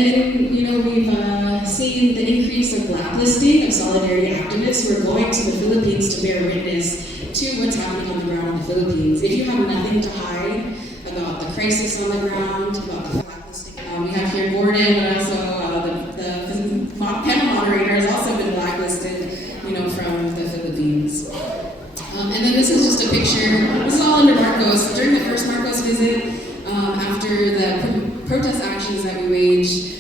we've seen the increase of blacklisting of solidarity activists who are going to the Philippines to bear witness to what's happening on the ground in the Philippines. If you have nothing to hide about the crisis on the ground, about the blacklisting, we have here Gordon, but also the panel moderator has also been blacklisted, from the Philippines. And then this is just a picture. This is all under Marcos. During the first Marcos visit, after the protest actions that we waged,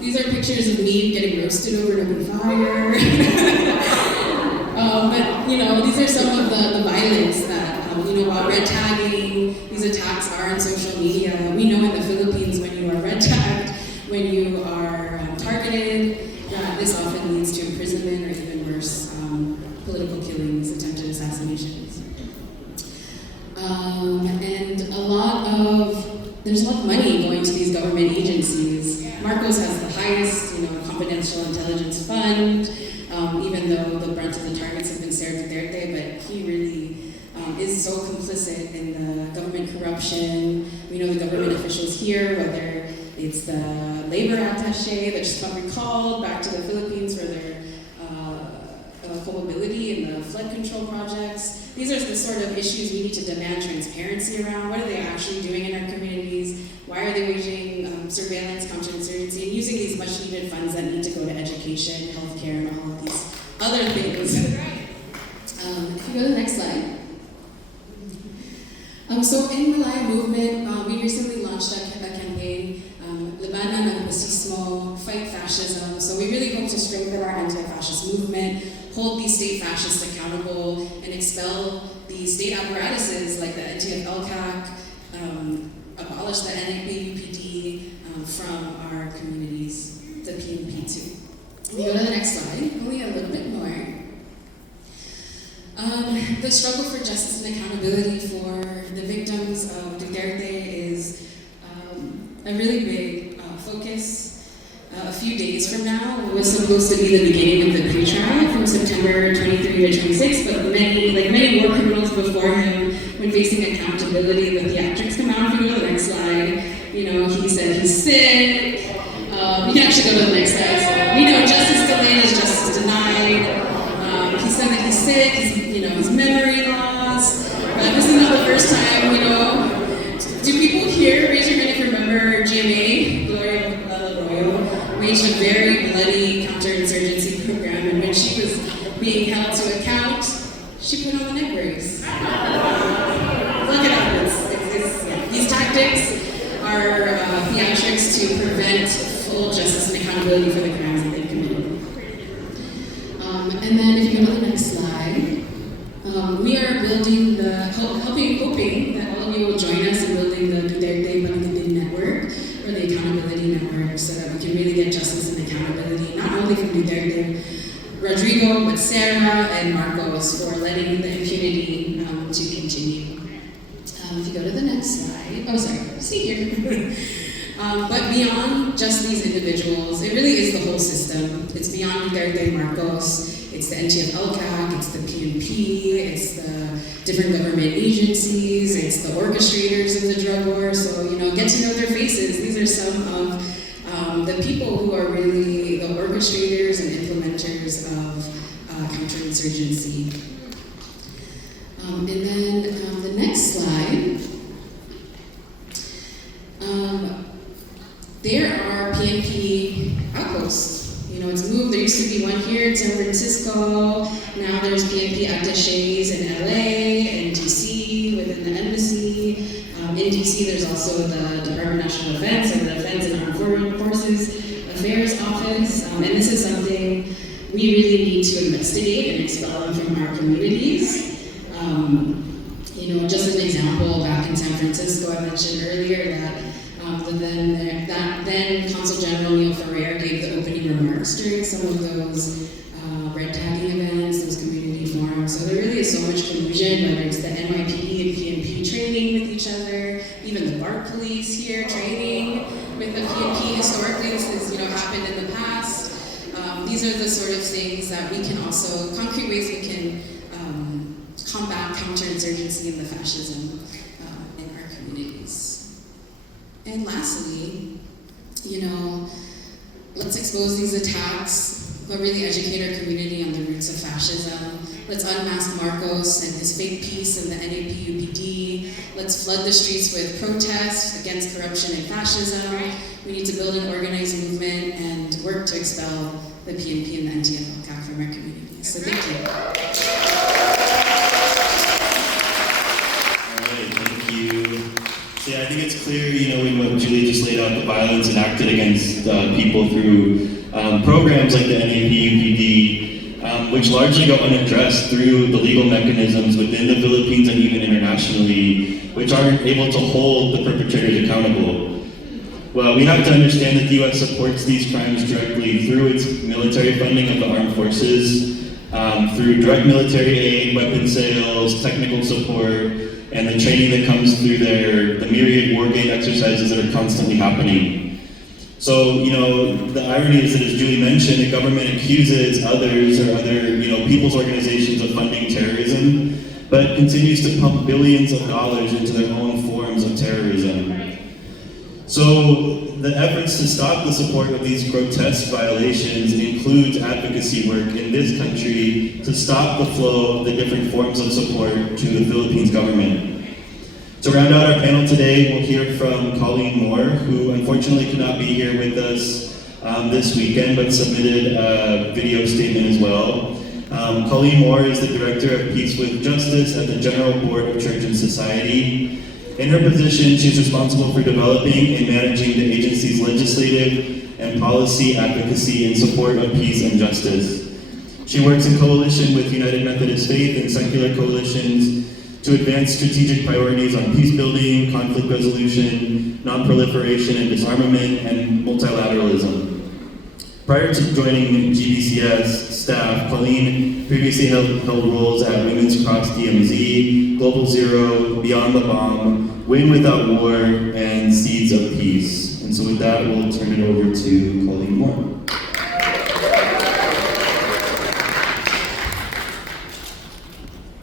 these are pictures of me getting roasted over an open fire. But these are some of the violence that about red tagging. These attacks are on social media. We know in the Philippines when you are red tagged, when you are targeted, that this often leads to imprisonment or even worse, political killings, attempted assassinations. And there's a lot of money going to these government agencies. Marcos has the highest, confidential intelligence fund, even though the brunt of the targets have been Sara Duterte, but he really is so complicit in the government corruption. We know the government officials here, whether it's the labor attaché that just got recalled back to the Philippines for their culpability in the flood control projects. These are the sort of issues we need to demand transparency around. What are they actually doing in our communities? Why are they waging surveillance, counterinsurgency, and using these much needed funds that need to go to education, healthcare, and all of these other things? If you go to the next slide. So in Malaya Movement, we recently launched a campaign, Labanan ng Fascismo, Fight Fascism. So we really hope to strengthen our anti-fascist movement, hold these state fascists accountable, and expel the state apparatuses like the NTF-LCAC, abolish the NAPUPD from our communities, the PNP too. If you go to the next slide, only a little bit more. The struggle for justice and accountability for the victims of Duterte is a really big focus. A few days from now was supposed to be the beginning of the pre-trial from September 23 to 26, but many war criminals before him, when facing accountability, the theatrics come out. If you go to the next slide, he said he's sick. You can actually go to the next slide. So we know justice delayed is justice denied. He said that he's sick, his memory loss. But this is not the first time, Do people here, raise your hand if you remember GMA, Gloria waged a very bloody counterinsurgency program, and when she was being held to account, she put on the neck brace. Look it up. These tactics are theatrics to prevent full justice and accountability for the crimes that they've committed. And then if you go to the next slide, we are building hoping that all of you will join us in building the Duterte Panagpipin Network, or the Accountability Network, so that we can really get justice and accountability, not only from Duterte, Rodrigo, but Sarah and Marcos for letting the impunity to continue. If you go to the next slide, see here. But beyond just these individuals, it really is the whole system. It's beyond Duterte and Marcos. It's the NTF-LCAC, it's the PNP, it's the different government agencies, it's the orchestrators of the drug war. So, get to know their faces. These are some of the people who are really the orchestrators and implementers of counterinsurgency. And then the next slide. There are PNP outposts. It's moved. There used to be one here in San Francisco. Now there's PNP attachés in LA and DC within the embassy. In DC, there's also the Department of National Defense and the Defense and Armed Forces Affairs Office. And this is something we really need to investigate and expel them from our communities. Just an example, back in San Francisco, I mentioned earlier that then Consul General Neil Ferrer gave the opening remarks during some of those red tagging events, those community forums. So there really is so much collusion, whether it's the NYPD and PNP training with each other, even the BART police here training with the PNP. Historically, this has happened in the past. These are the sort of things that we can also, concrete ways we can combat counterinsurgency and the fascism in our communities. And lastly, let's expose these attacks, but really educate our community on the roots of fascism. Let's unmask Marcos and his fake peace in the NAPUPD. Let's flood the streets with protests against corruption and fascism. We need to build an organized movement and work to expel the PNP and the NTF-CAC from our communities. So thank you. All right, thank you. So yeah, I think it's clear, in what Julie just laid out, the violence enacted against people through programs like the NAPUPD, which largely go unaddressed through the legal mechanisms within the Philippines and even internationally, which aren't able to hold the perpetrators accountable. Well, we have to understand that the U.S. supports these crimes directly through its military funding of the armed forces, through direct military aid, weapon sales, technical support, and the training that comes through the myriad war game exercises that are constantly happening. So, the irony is that, as Julie mentioned, the government accuses others or other, people's organizations of funding terrorism, but continues to pump billions of dollars into their own forms of terrorism. So, the efforts to stop the support of these grotesque violations includes advocacy work in this country to stop the flow of the different forms of support to the Philippines government. To round out our panel today, we'll hear from Colleen Moore, who unfortunately could not be here with us this weekend, but submitted a video statement as well. Colleen Moore is the Director of Peace with Justice at the General Board of Church and Society. In her position, she's responsible for developing and managing the agency's legislative and policy advocacy in support of peace and justice. She works in coalition with United Methodist Faith and secular coalitions to advance strategic priorities on peace building, conflict resolution, non-proliferation and disarmament, and multilateralism. Prior to joining GBCS staff, Colleen previously held roles at Women's Cross DMZ, Global Zero, Beyond the Bomb, Win Without War, and Seeds of Peace. And so with that, we'll turn it over to Colleen Moore.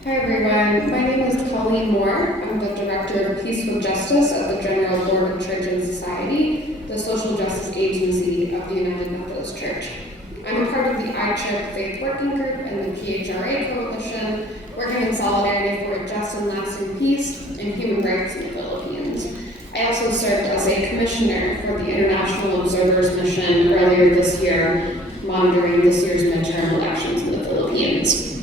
Hi everyone, my name is Colleen Moore. I'm the Director of Peace with Justice at the General Board of Church and Society, the social justice agency of the United Methodist Church. I'm a part of the ICHRP Faith Working Group and the PHRA Coalition, working in solidarity for just and lasting peace and human rights in the Philippines. I also served as a commissioner for the International Observers Mission earlier this year, monitoring this year's midterm elections in the Philippines.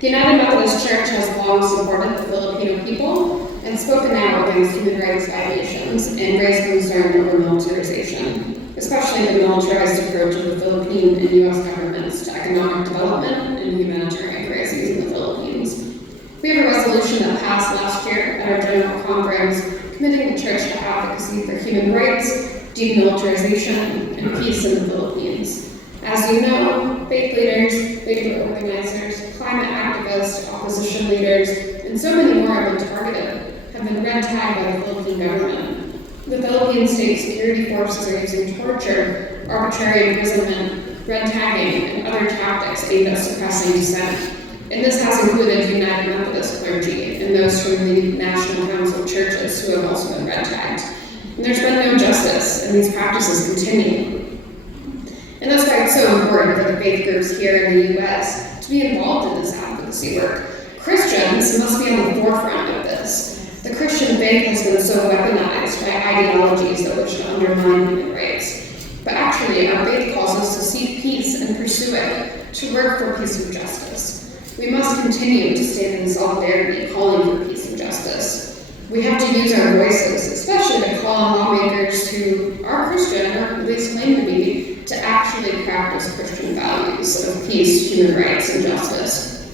The United Methodist Church has long supported the Filipino people and spoken out against human rights violations and raised concern over militarization, especially the militarized approach of the Philippine and U.S. governments to economic development and humanitarian crises in the Philippines. We have a resolution that passed last year at our General Conference committing the Church to advocacy for human rights, demilitarization, and peace in the Philippines. As you know, faith leaders, labor organizers, climate activists, opposition leaders, and so many more have been targeted, have been red tagged by the Philippine government. The Philippine state security forces are using torture, arbitrary imprisonment, red tagging, and other tactics aimed at suppressing dissent. And this has included United Methodist clergy and those from the National Council of Churches who have also been red tagged. And there's been no justice, and these practices continue. And that's why it's so important for the faith groups here in the U.S. to be involved in this advocacy work. Christians must be on the forefront of this. The Christian faith has been so weaponized by ideologies that wish to undermine human rights. But actually, our faith calls us to seek peace and pursue it, to work for peace and justice. We must continue to stand in solidarity, calling for peace and justice. We have to use our voices, especially to call on lawmakers who are Christian, or at least claim to be, to actually practice Christian values of peace, human rights, and justice.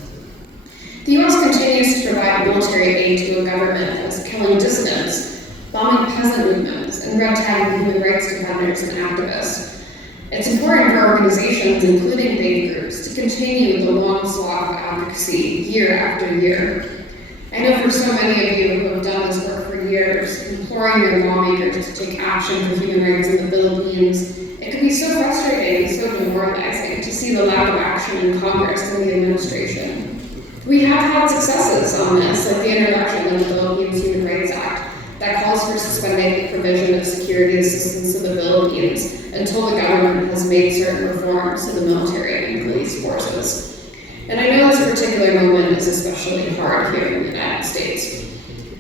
The U.S. continues to provide military aid to a government that's killing dissidents, bombing peasant movements, and red tagging human rights defenders and activists. It's important for organizations, including faith groups, to continue the long slog of advocacy year after year. I know for so many of you who have done this work for years, imploring your lawmakers to take action for human rights in the Philippines, it can be so frustrating and so demoralizing to see the lack of action in Congress and the administration. We have had successes on this, like the introduction of the Philippines Human Rights Act that calls for suspending the provision of security assistance to the Philippines until the government has made certain reforms to the military and police forces. And I know this particular moment is especially hard here in the United States.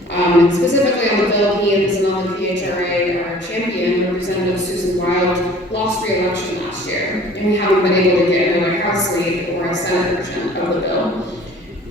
Specifically on the Philippines and on the PHRA, our champion, Representative Susan Wild, lost re-election last year, and we haven't been able to get another House lead or a Senate version of the bill.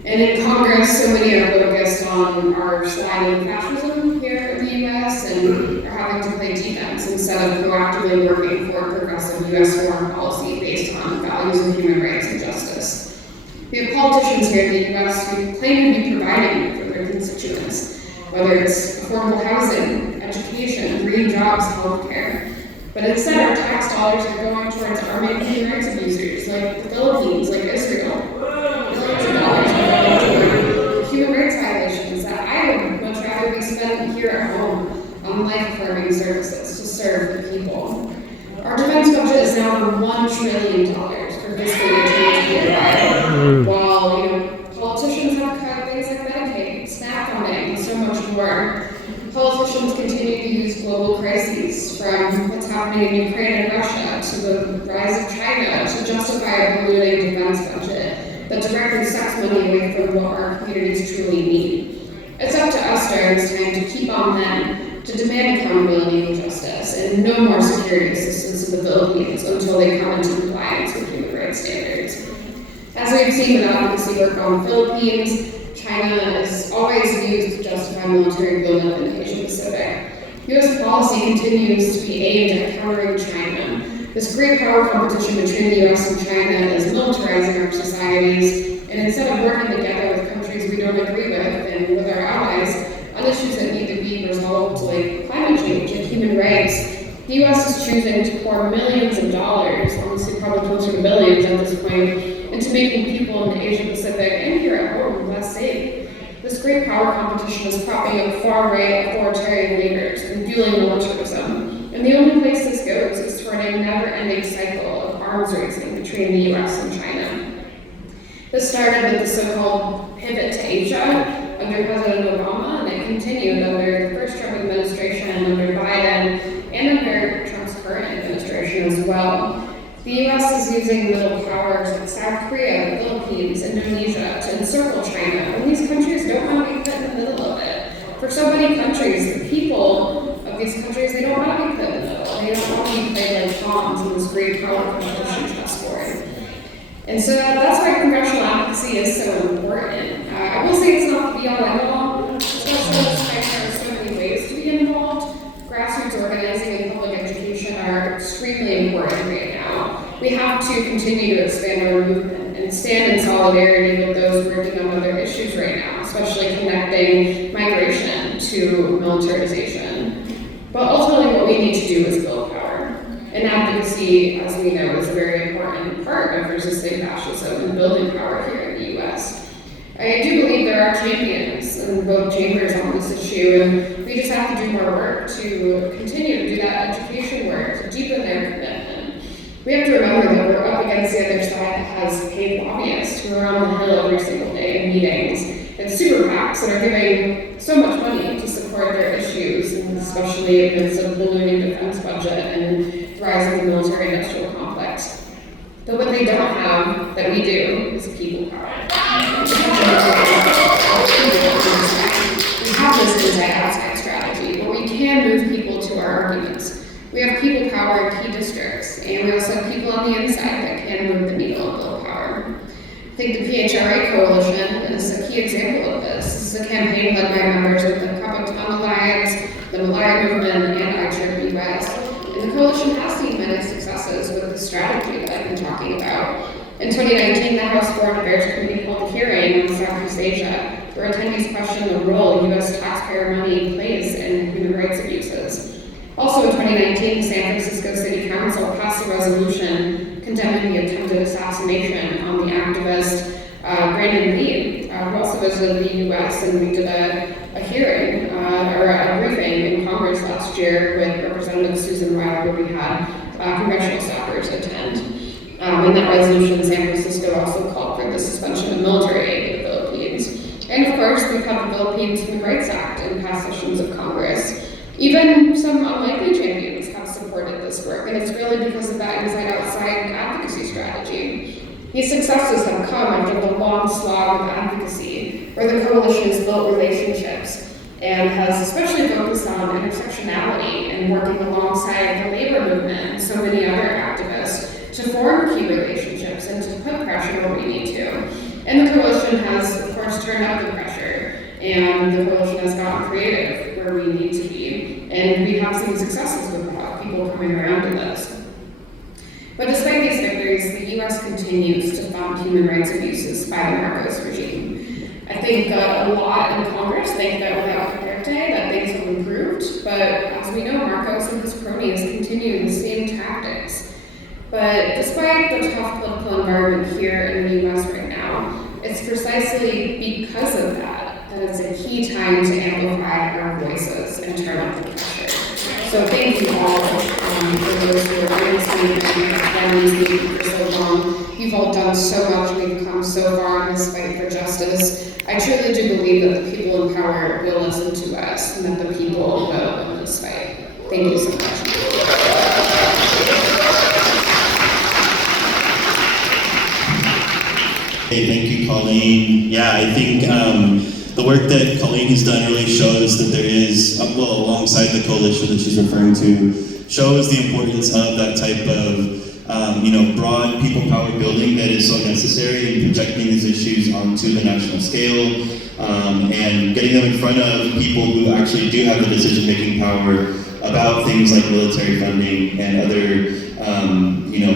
And in Congress, so many are focused on our sliding fascism here in the US and are having to play defense instead of proactively working for progressive US foreign policy based on values of human rights and justice. We have politicians here in the US who claim to be providing for their constituents, whether it's affordable housing, education, green jobs, healthcare. But instead, our tax dollars are going towards arming human rights abusers like the Philippines, like Israel. Billions of dollars are going toward human rights violations that I would much rather be spent here at home on life-affirming services to serve the people. Our defense budget is now over $1 trillion for fiscal year 2025, while politicians have cut things like Medicaid, SNAP funding, and so much more. Politicians continue to use global crises, from what's happening in Ukraine and Russia to the rise of China, to justify a ballooning defense budget that directly sucks money away from what our communities truly need. It's up to us during this time to keep on them, to demand accountability and justice, and no more security assistance to the Philippines until they come into compliance with human rights standards. As we've seen with advocacy work on the Philippines, China is always used to justify military buildup in the Asia Pacific. U.S. policy continues to be aimed at countering China. This great power competition between the U.S. and China is militarizing our societies, and instead of working together with countries we don't agree with and with our allies on issues that need to be resolved, like climate change and human rights, the U.S. is choosing to pour millions of dollars, honestly probably closer to billions at this point, into making people in the Asia Pacific and here at home less safe. This great power competition is propping up far-right authoritarian leaders and fueling militarism. And the only place this goes is toward a never-ending cycle of arms racing between the US and China. This started with the so-called pivot to Asia under President Obama, and it continued under the first Trump administration, under Biden, and under Trump's current administration as well. The US is using middle powers like South Korea, the Philippines, Indonesia to encircle China, and these countries don't want to be put in the middle of it. For so many countries, the people of these countries, they don't want to be put in the middle. They don't want to be played like pawns in this great power competition chessboard. And so that's why congressional advocacy is so important. I will say it's not the be-all end-all, especially in this time there are so many ways to be involved. Grassroots organizing and public education are extremely important right now. We have to continue to expand our movement and stand in solidarity with those working on other issues right now, especially connecting migration to militarization. But ultimately what we need to do is build power. And advocacy, as we know, is a very important part of resisting fascism and building power here in the US. I do believe there are champions in both chambers on this issue, and we just have to do more work to continue to do that education work, to deepen their commitment. We have to remember that we're up against the other side that has paid lobbyists who are on the Hill every single day in meetings, and super PACs that are giving so much money to support their issues, and especially amidst a ballooning defense budget and the rise of the military-industrial complex. But what they don't have, that we do, is people power. We have this inside-outside strategy, where we can move people to our arguments. We have people power in key districts, and we also have people on the inside that can move the needle and build power. I think the PHRA Coalition is a key example of this. This is a campaign led by members of the Kapag-Tan Alliance, the Malaya Movement, and ICHRP-US. And the coalition has seen many successes with the strategy that I've been talking about. In 2019, the House Foreign Affairs Committee held a hearing on Southeast Asia, where attendees questioned the role U.S. taxpayer money plays in human rights abuses. Also in 2019, the San Francisco City Council passed a resolution condemning the attempted assassination on the activist Brandon Lee, who also visited the U.S. and we did a hearing or a briefing in Congress last year with Representative Susan Wild, where we had congressional staffers attend. In that resolution, San Francisco also called for the suspension of military aid to the Philippines. And of course, we've had the Philippines Human Rights Act in past sessions of Congress. Even some unlikely champions have supported this work, and it's really because of that inside-outside advocacy strategy. These successes have come after the long slog of advocacy, where the coalition has built relationships and has especially focused on intersectionality and working alongside the labor movement and so many other activists to form key relationships and to put pressure where we need to. And the coalition has, of course, turned up the pressure, and the coalition has gotten creative where we need to be. And we have seen successes with that, people coming around to this. But despite these victories, the U.S. continues to fund human rights abuses by the Marcos regime. I think that a lot in Congress think that without Duterte that things have improved, but as we know, Marcos and his cronies continue the same tactics. But despite the tough political environment here in the U.S. right now, it's precisely because of that it's a key time to amplify our voices and turn up the pressure. So thank you all for those who are in this meeting and have been in this meeting for so long. You've all done so much, we've come so far in this fight for justice. I truly do believe that the people in power will listen to us and that the people will win this fight. Thank you so much. Hey, thank you, Colleen. Yeah, I think the work that Colleen has done really shows that there is, well, alongside the coalition that she's referring to, shows the importance of that type of broad people power building that is so necessary in projecting these issues onto the national scale and getting them in front of people who actually do have the decision-making power about things like military funding and other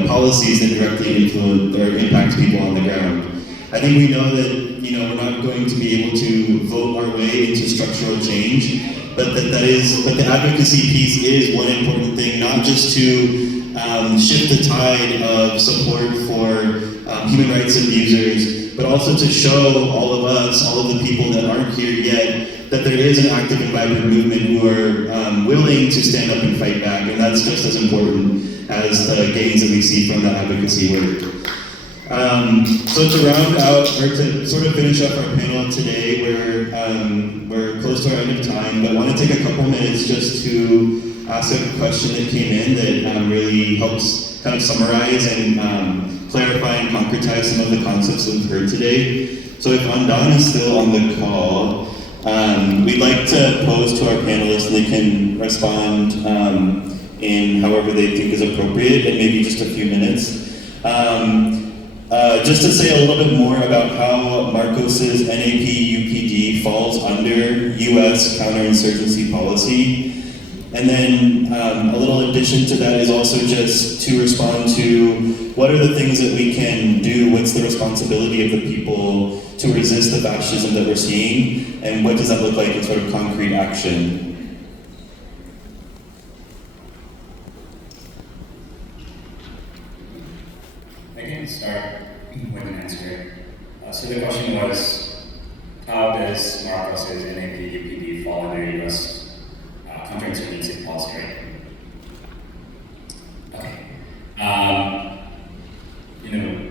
policies that directly influence or impact people on the ground. I think we know that we're not going to be able to vote our way into structural change, but the advocacy piece is one important thing, not just to shift the tide of support for human rights abusers, but also to show all of us, all of the people that aren't here yet, that there is an active and vibrant movement who are willing to stand up and fight back, and that's just as important as the gains that we see from the advocacy work. So to round out, or to sort of finish up our panel today, we're close to our end of time, but I want to take a couple minutes just to ask a question that came in that really helps kind of summarize and clarify and concretize some of the concepts that we've heard today. So if Andan is still on the call, we'd like to pose to our panelists and they can respond in however they think is appropriate in maybe just a few minutes. Just to say a little bit more about how Marcos's NAP-UPD falls under U.S. counterinsurgency policy. And then a little addition to that is also just to respond to what are the things that we can do, what's the responsibility of the people to resist the fascism that we're seeing, and what does that look like in sort of concrete action? I can start with an answer. So the question was, how does Marcos's NAP-UPD fall under U.S. counterinsurgency policy, right? Okay.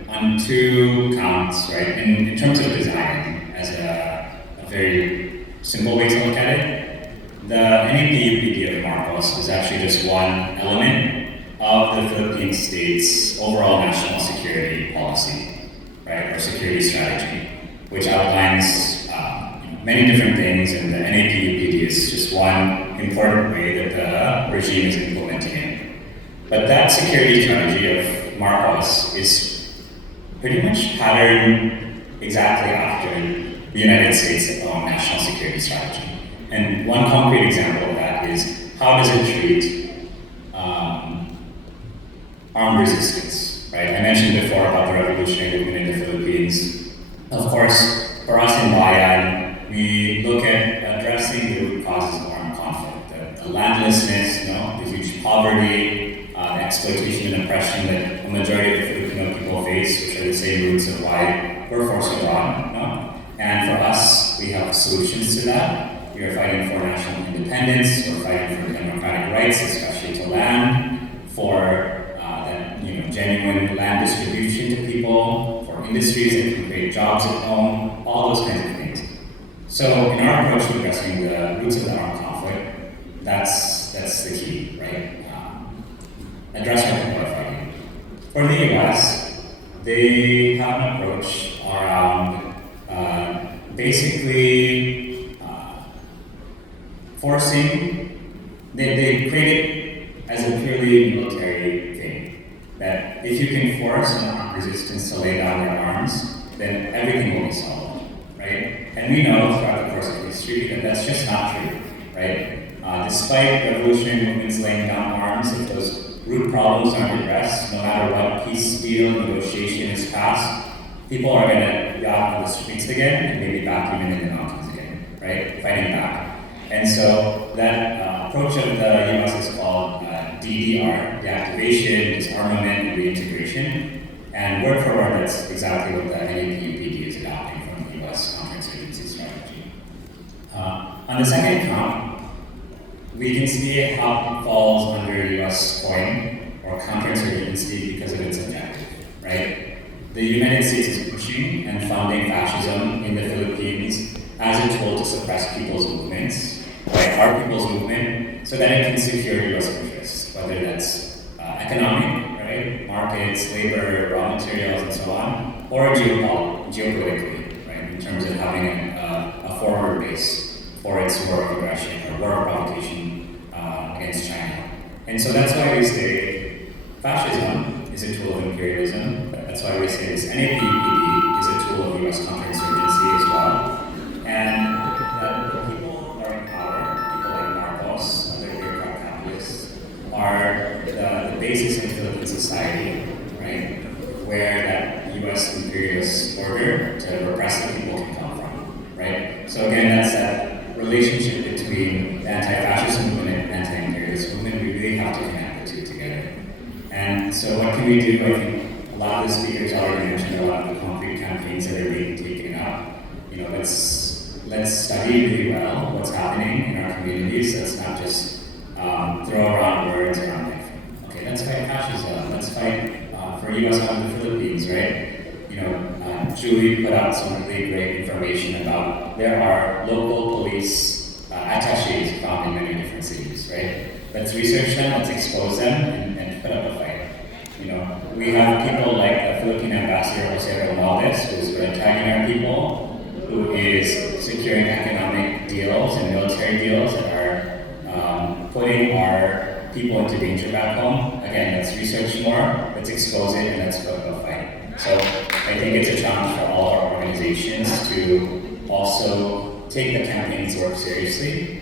On two counts, right? In terms of design, as a very simple way to look at it, the NAP-UPD of Marcos is actually just one element of the Philippine state's overall national security policy, right, or security strategy, which outlines many different things, and the NAP-UPD is just one important way that the regime is implementing it. But that security strategy of Marcos is pretty much patterned exactly after the United States' own national security strategy. And one concrete example of that is, how does it treat armed resistance, right? I mentioned before about the revolutionary movement in the Philippines. Of course, for us in Bayan, we look at addressing the root causes of armed conflict, the landlessness, the huge poverty, the exploitation and oppression that a majority of the Filipino people face, which are the same roots of why we're forced abroad. And for us, we have solutions to that. We are fighting for national independence, we're fighting for democratic rights, especially to land, for genuine land distribution to people, for industries that can create jobs at home, all those kinds of things. So in our approach to addressing the roots of the armed conflict, that's address what people are fighting. For the US, they have an approach around basically forcing, they create it as a purely military thing. That if you can force an armed resistance to lay down their arms, then everything will be solved, right? And we know throughout the course of history that that's just not true, right? Despite revolutionary movements laying down arms, if those root problems aren't addressed, no matter what peace deal negotiation is passed, people are going to be out on the streets again and maybe back even in the mountains again, right? Fighting back. And so that approach of the US is called DDR, deactivation, disarmament, and reintegration. And word for word, that's exactly what the NAPUPD is adopting from the US counterinsurgency strategy. On the second count, we can see how it falls under US coin or counterinsurgency because of its objective, right? The United States is pushing and funding fascism in the Philippines as a tool to suppress people's movements, right? Our people's movement, so that it can secure US interests, whether that's economic, right? Markets, labor, raw materials, and so on, or geopolitically, right? In terms of having a forward base for its war of aggression or war of provocation against China. And so that's why we say fascism is a tool of imperialism. That's why we say this NAPUPD is a tool of US counterinsurgency as well. And the people who are in power, people like Marcos, other bureaucrat capitalists, are the basis of Philippine society, right? Where that US imperialist order to repress the people can come from, right? So again, that's that relationship between the anti-fascist movement and anti-imperialist movement. We really have to connect the two together. And so what can we do? I think a lot of the speakers already mentioned a lot of the concrete campaigns that are being taken up. You know, let's study really well what's happening in our communities. Let's not just throw around words around it. Okay, let's fight fascism. Let's fight for US out of the Philippines, right? You know, Julie put out some really great information about there are local police attaches found in many different cities, right? Let's research them, let's expose them, and put up a fight. You know, we have people like the Philippine ambassador Jose Romualdez, who's really tagging our people, who is securing economic deals and military deals that are putting our people into danger back home. Again, let's research more, let's expose it, and let's put up a fight. So I think it's a challenge for all our organizations to also take the campaign's work seriously,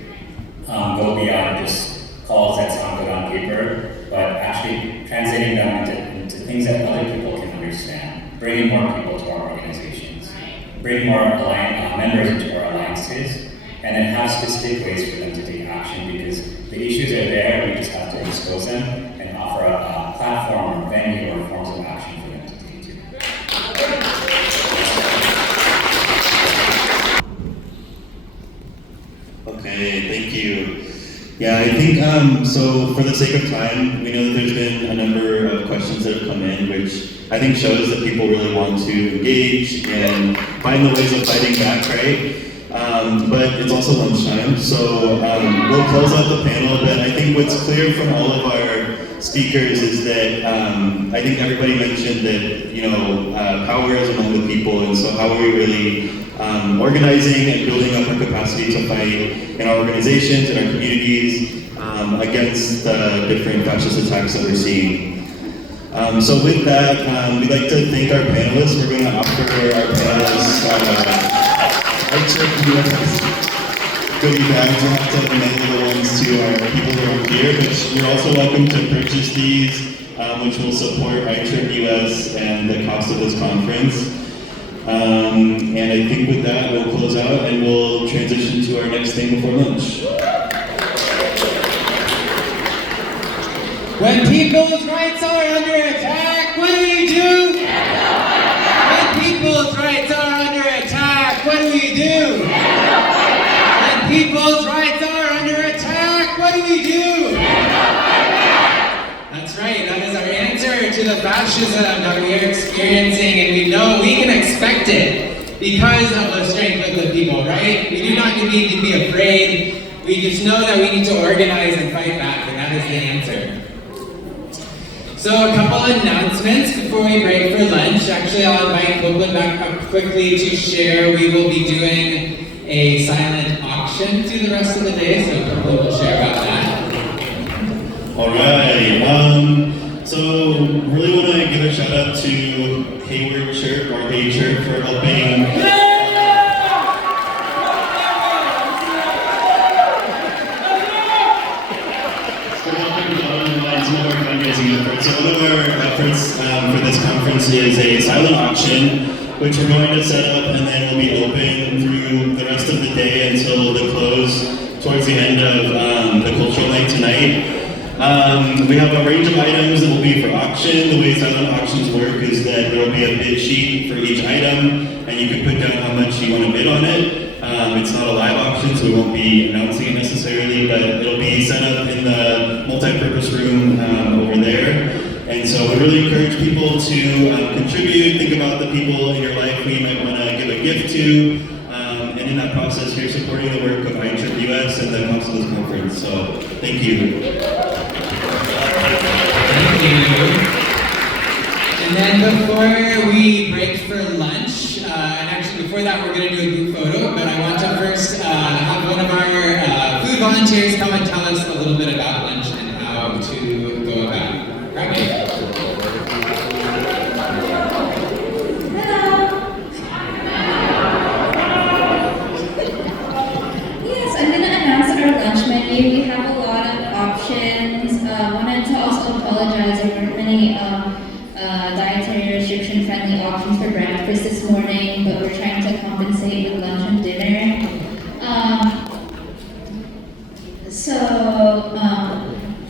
go beyond just calls that sound good on paper, but actually translating them into things that other people can understand, bringing more people to our organizations, bring more members into our alliances, and then have specific ways for them to take action because the issues are there, we just have to expose them and offer a platform or venue or forms of action for them to take to. Okay, thank you. Yeah, I think, so for the sake of time, we know that there's been a number of questions that have come in, which I think shows that people really want to engage and find the ways of fighting back, right? But it's also lunchtime, so we'll close out the panel, but I think what's clear from all of our speakers is that I think everybody mentioned that, you know, power is among the people, and so how are we really organizing and building up our capacity to fight in our organizations, in our communities, against the different fascist attacks that we're seeing. So with that, we'd like to thank our panelists. We're going to offer our panelists ICHRP-US goodie bags. We'll have to mail the ones to our people who are here, but you're also welcome to purchase these, which will support ICHRP-US and the cost of this conference. And I think with that, we'll close out and we'll transition to our next thing before lunch. When people's rights are under attack, what do we do? When people's rights are under attack, what do we do? When people's rights are under attack, what do we do? That's right, that is our answer to the fascism that we are experiencing, and we know we can expect it because of the strength of the people, right? We do not need to be afraid. We just know that we need to organize and fight back, and that is the answer. So a couple announcements before we break for lunch. Actually, I'll invite Copeland back up quickly to share. We will be doing a silent auction through the rest of the day, so Copeland will share about that. All right. So really want to give a shout out to Hayward Chirp or Hey Chirp for helping. So one of our efforts for this conference is a silent auction, which we're going to set up and then will be open through the rest of the day until the close towards the end of the cultural night tonight. We have a range of items that will be for auction. The way silent auctions work is that there will be a bid sheet for each item, and you can put down how much you want to bid on it. It's not a live auction, so we won't be announcing it necessarily, but it'll be set up in the multi-purpose room over there. And so we really encourage people to contribute, think about the people in your life who you might want to give a gift to, and in that process, you're supporting the work of ICHRP-US and the cost of this conference. So thank you. Thank you. And then before we break for lunch, and actually before that we're going to do a group photo, but I want to first have one of our food volunteers come and tell us a little bit about lunch and how to go about it. Grab it. Yes, I'm going to announce our lunch menu. We have a lot of options. Wanted to also apologize. There weren't many dietary restriction-friendly options for breakfast this morning, but we're trying to compensate with lunch and dinner.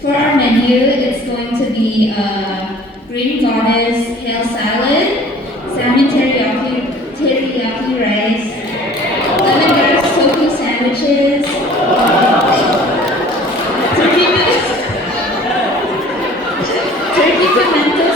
For our menu, it's going to be green goddess, kale salad, salmon teriyaki rice, lemongrass tofu sandwiches, turkey pimento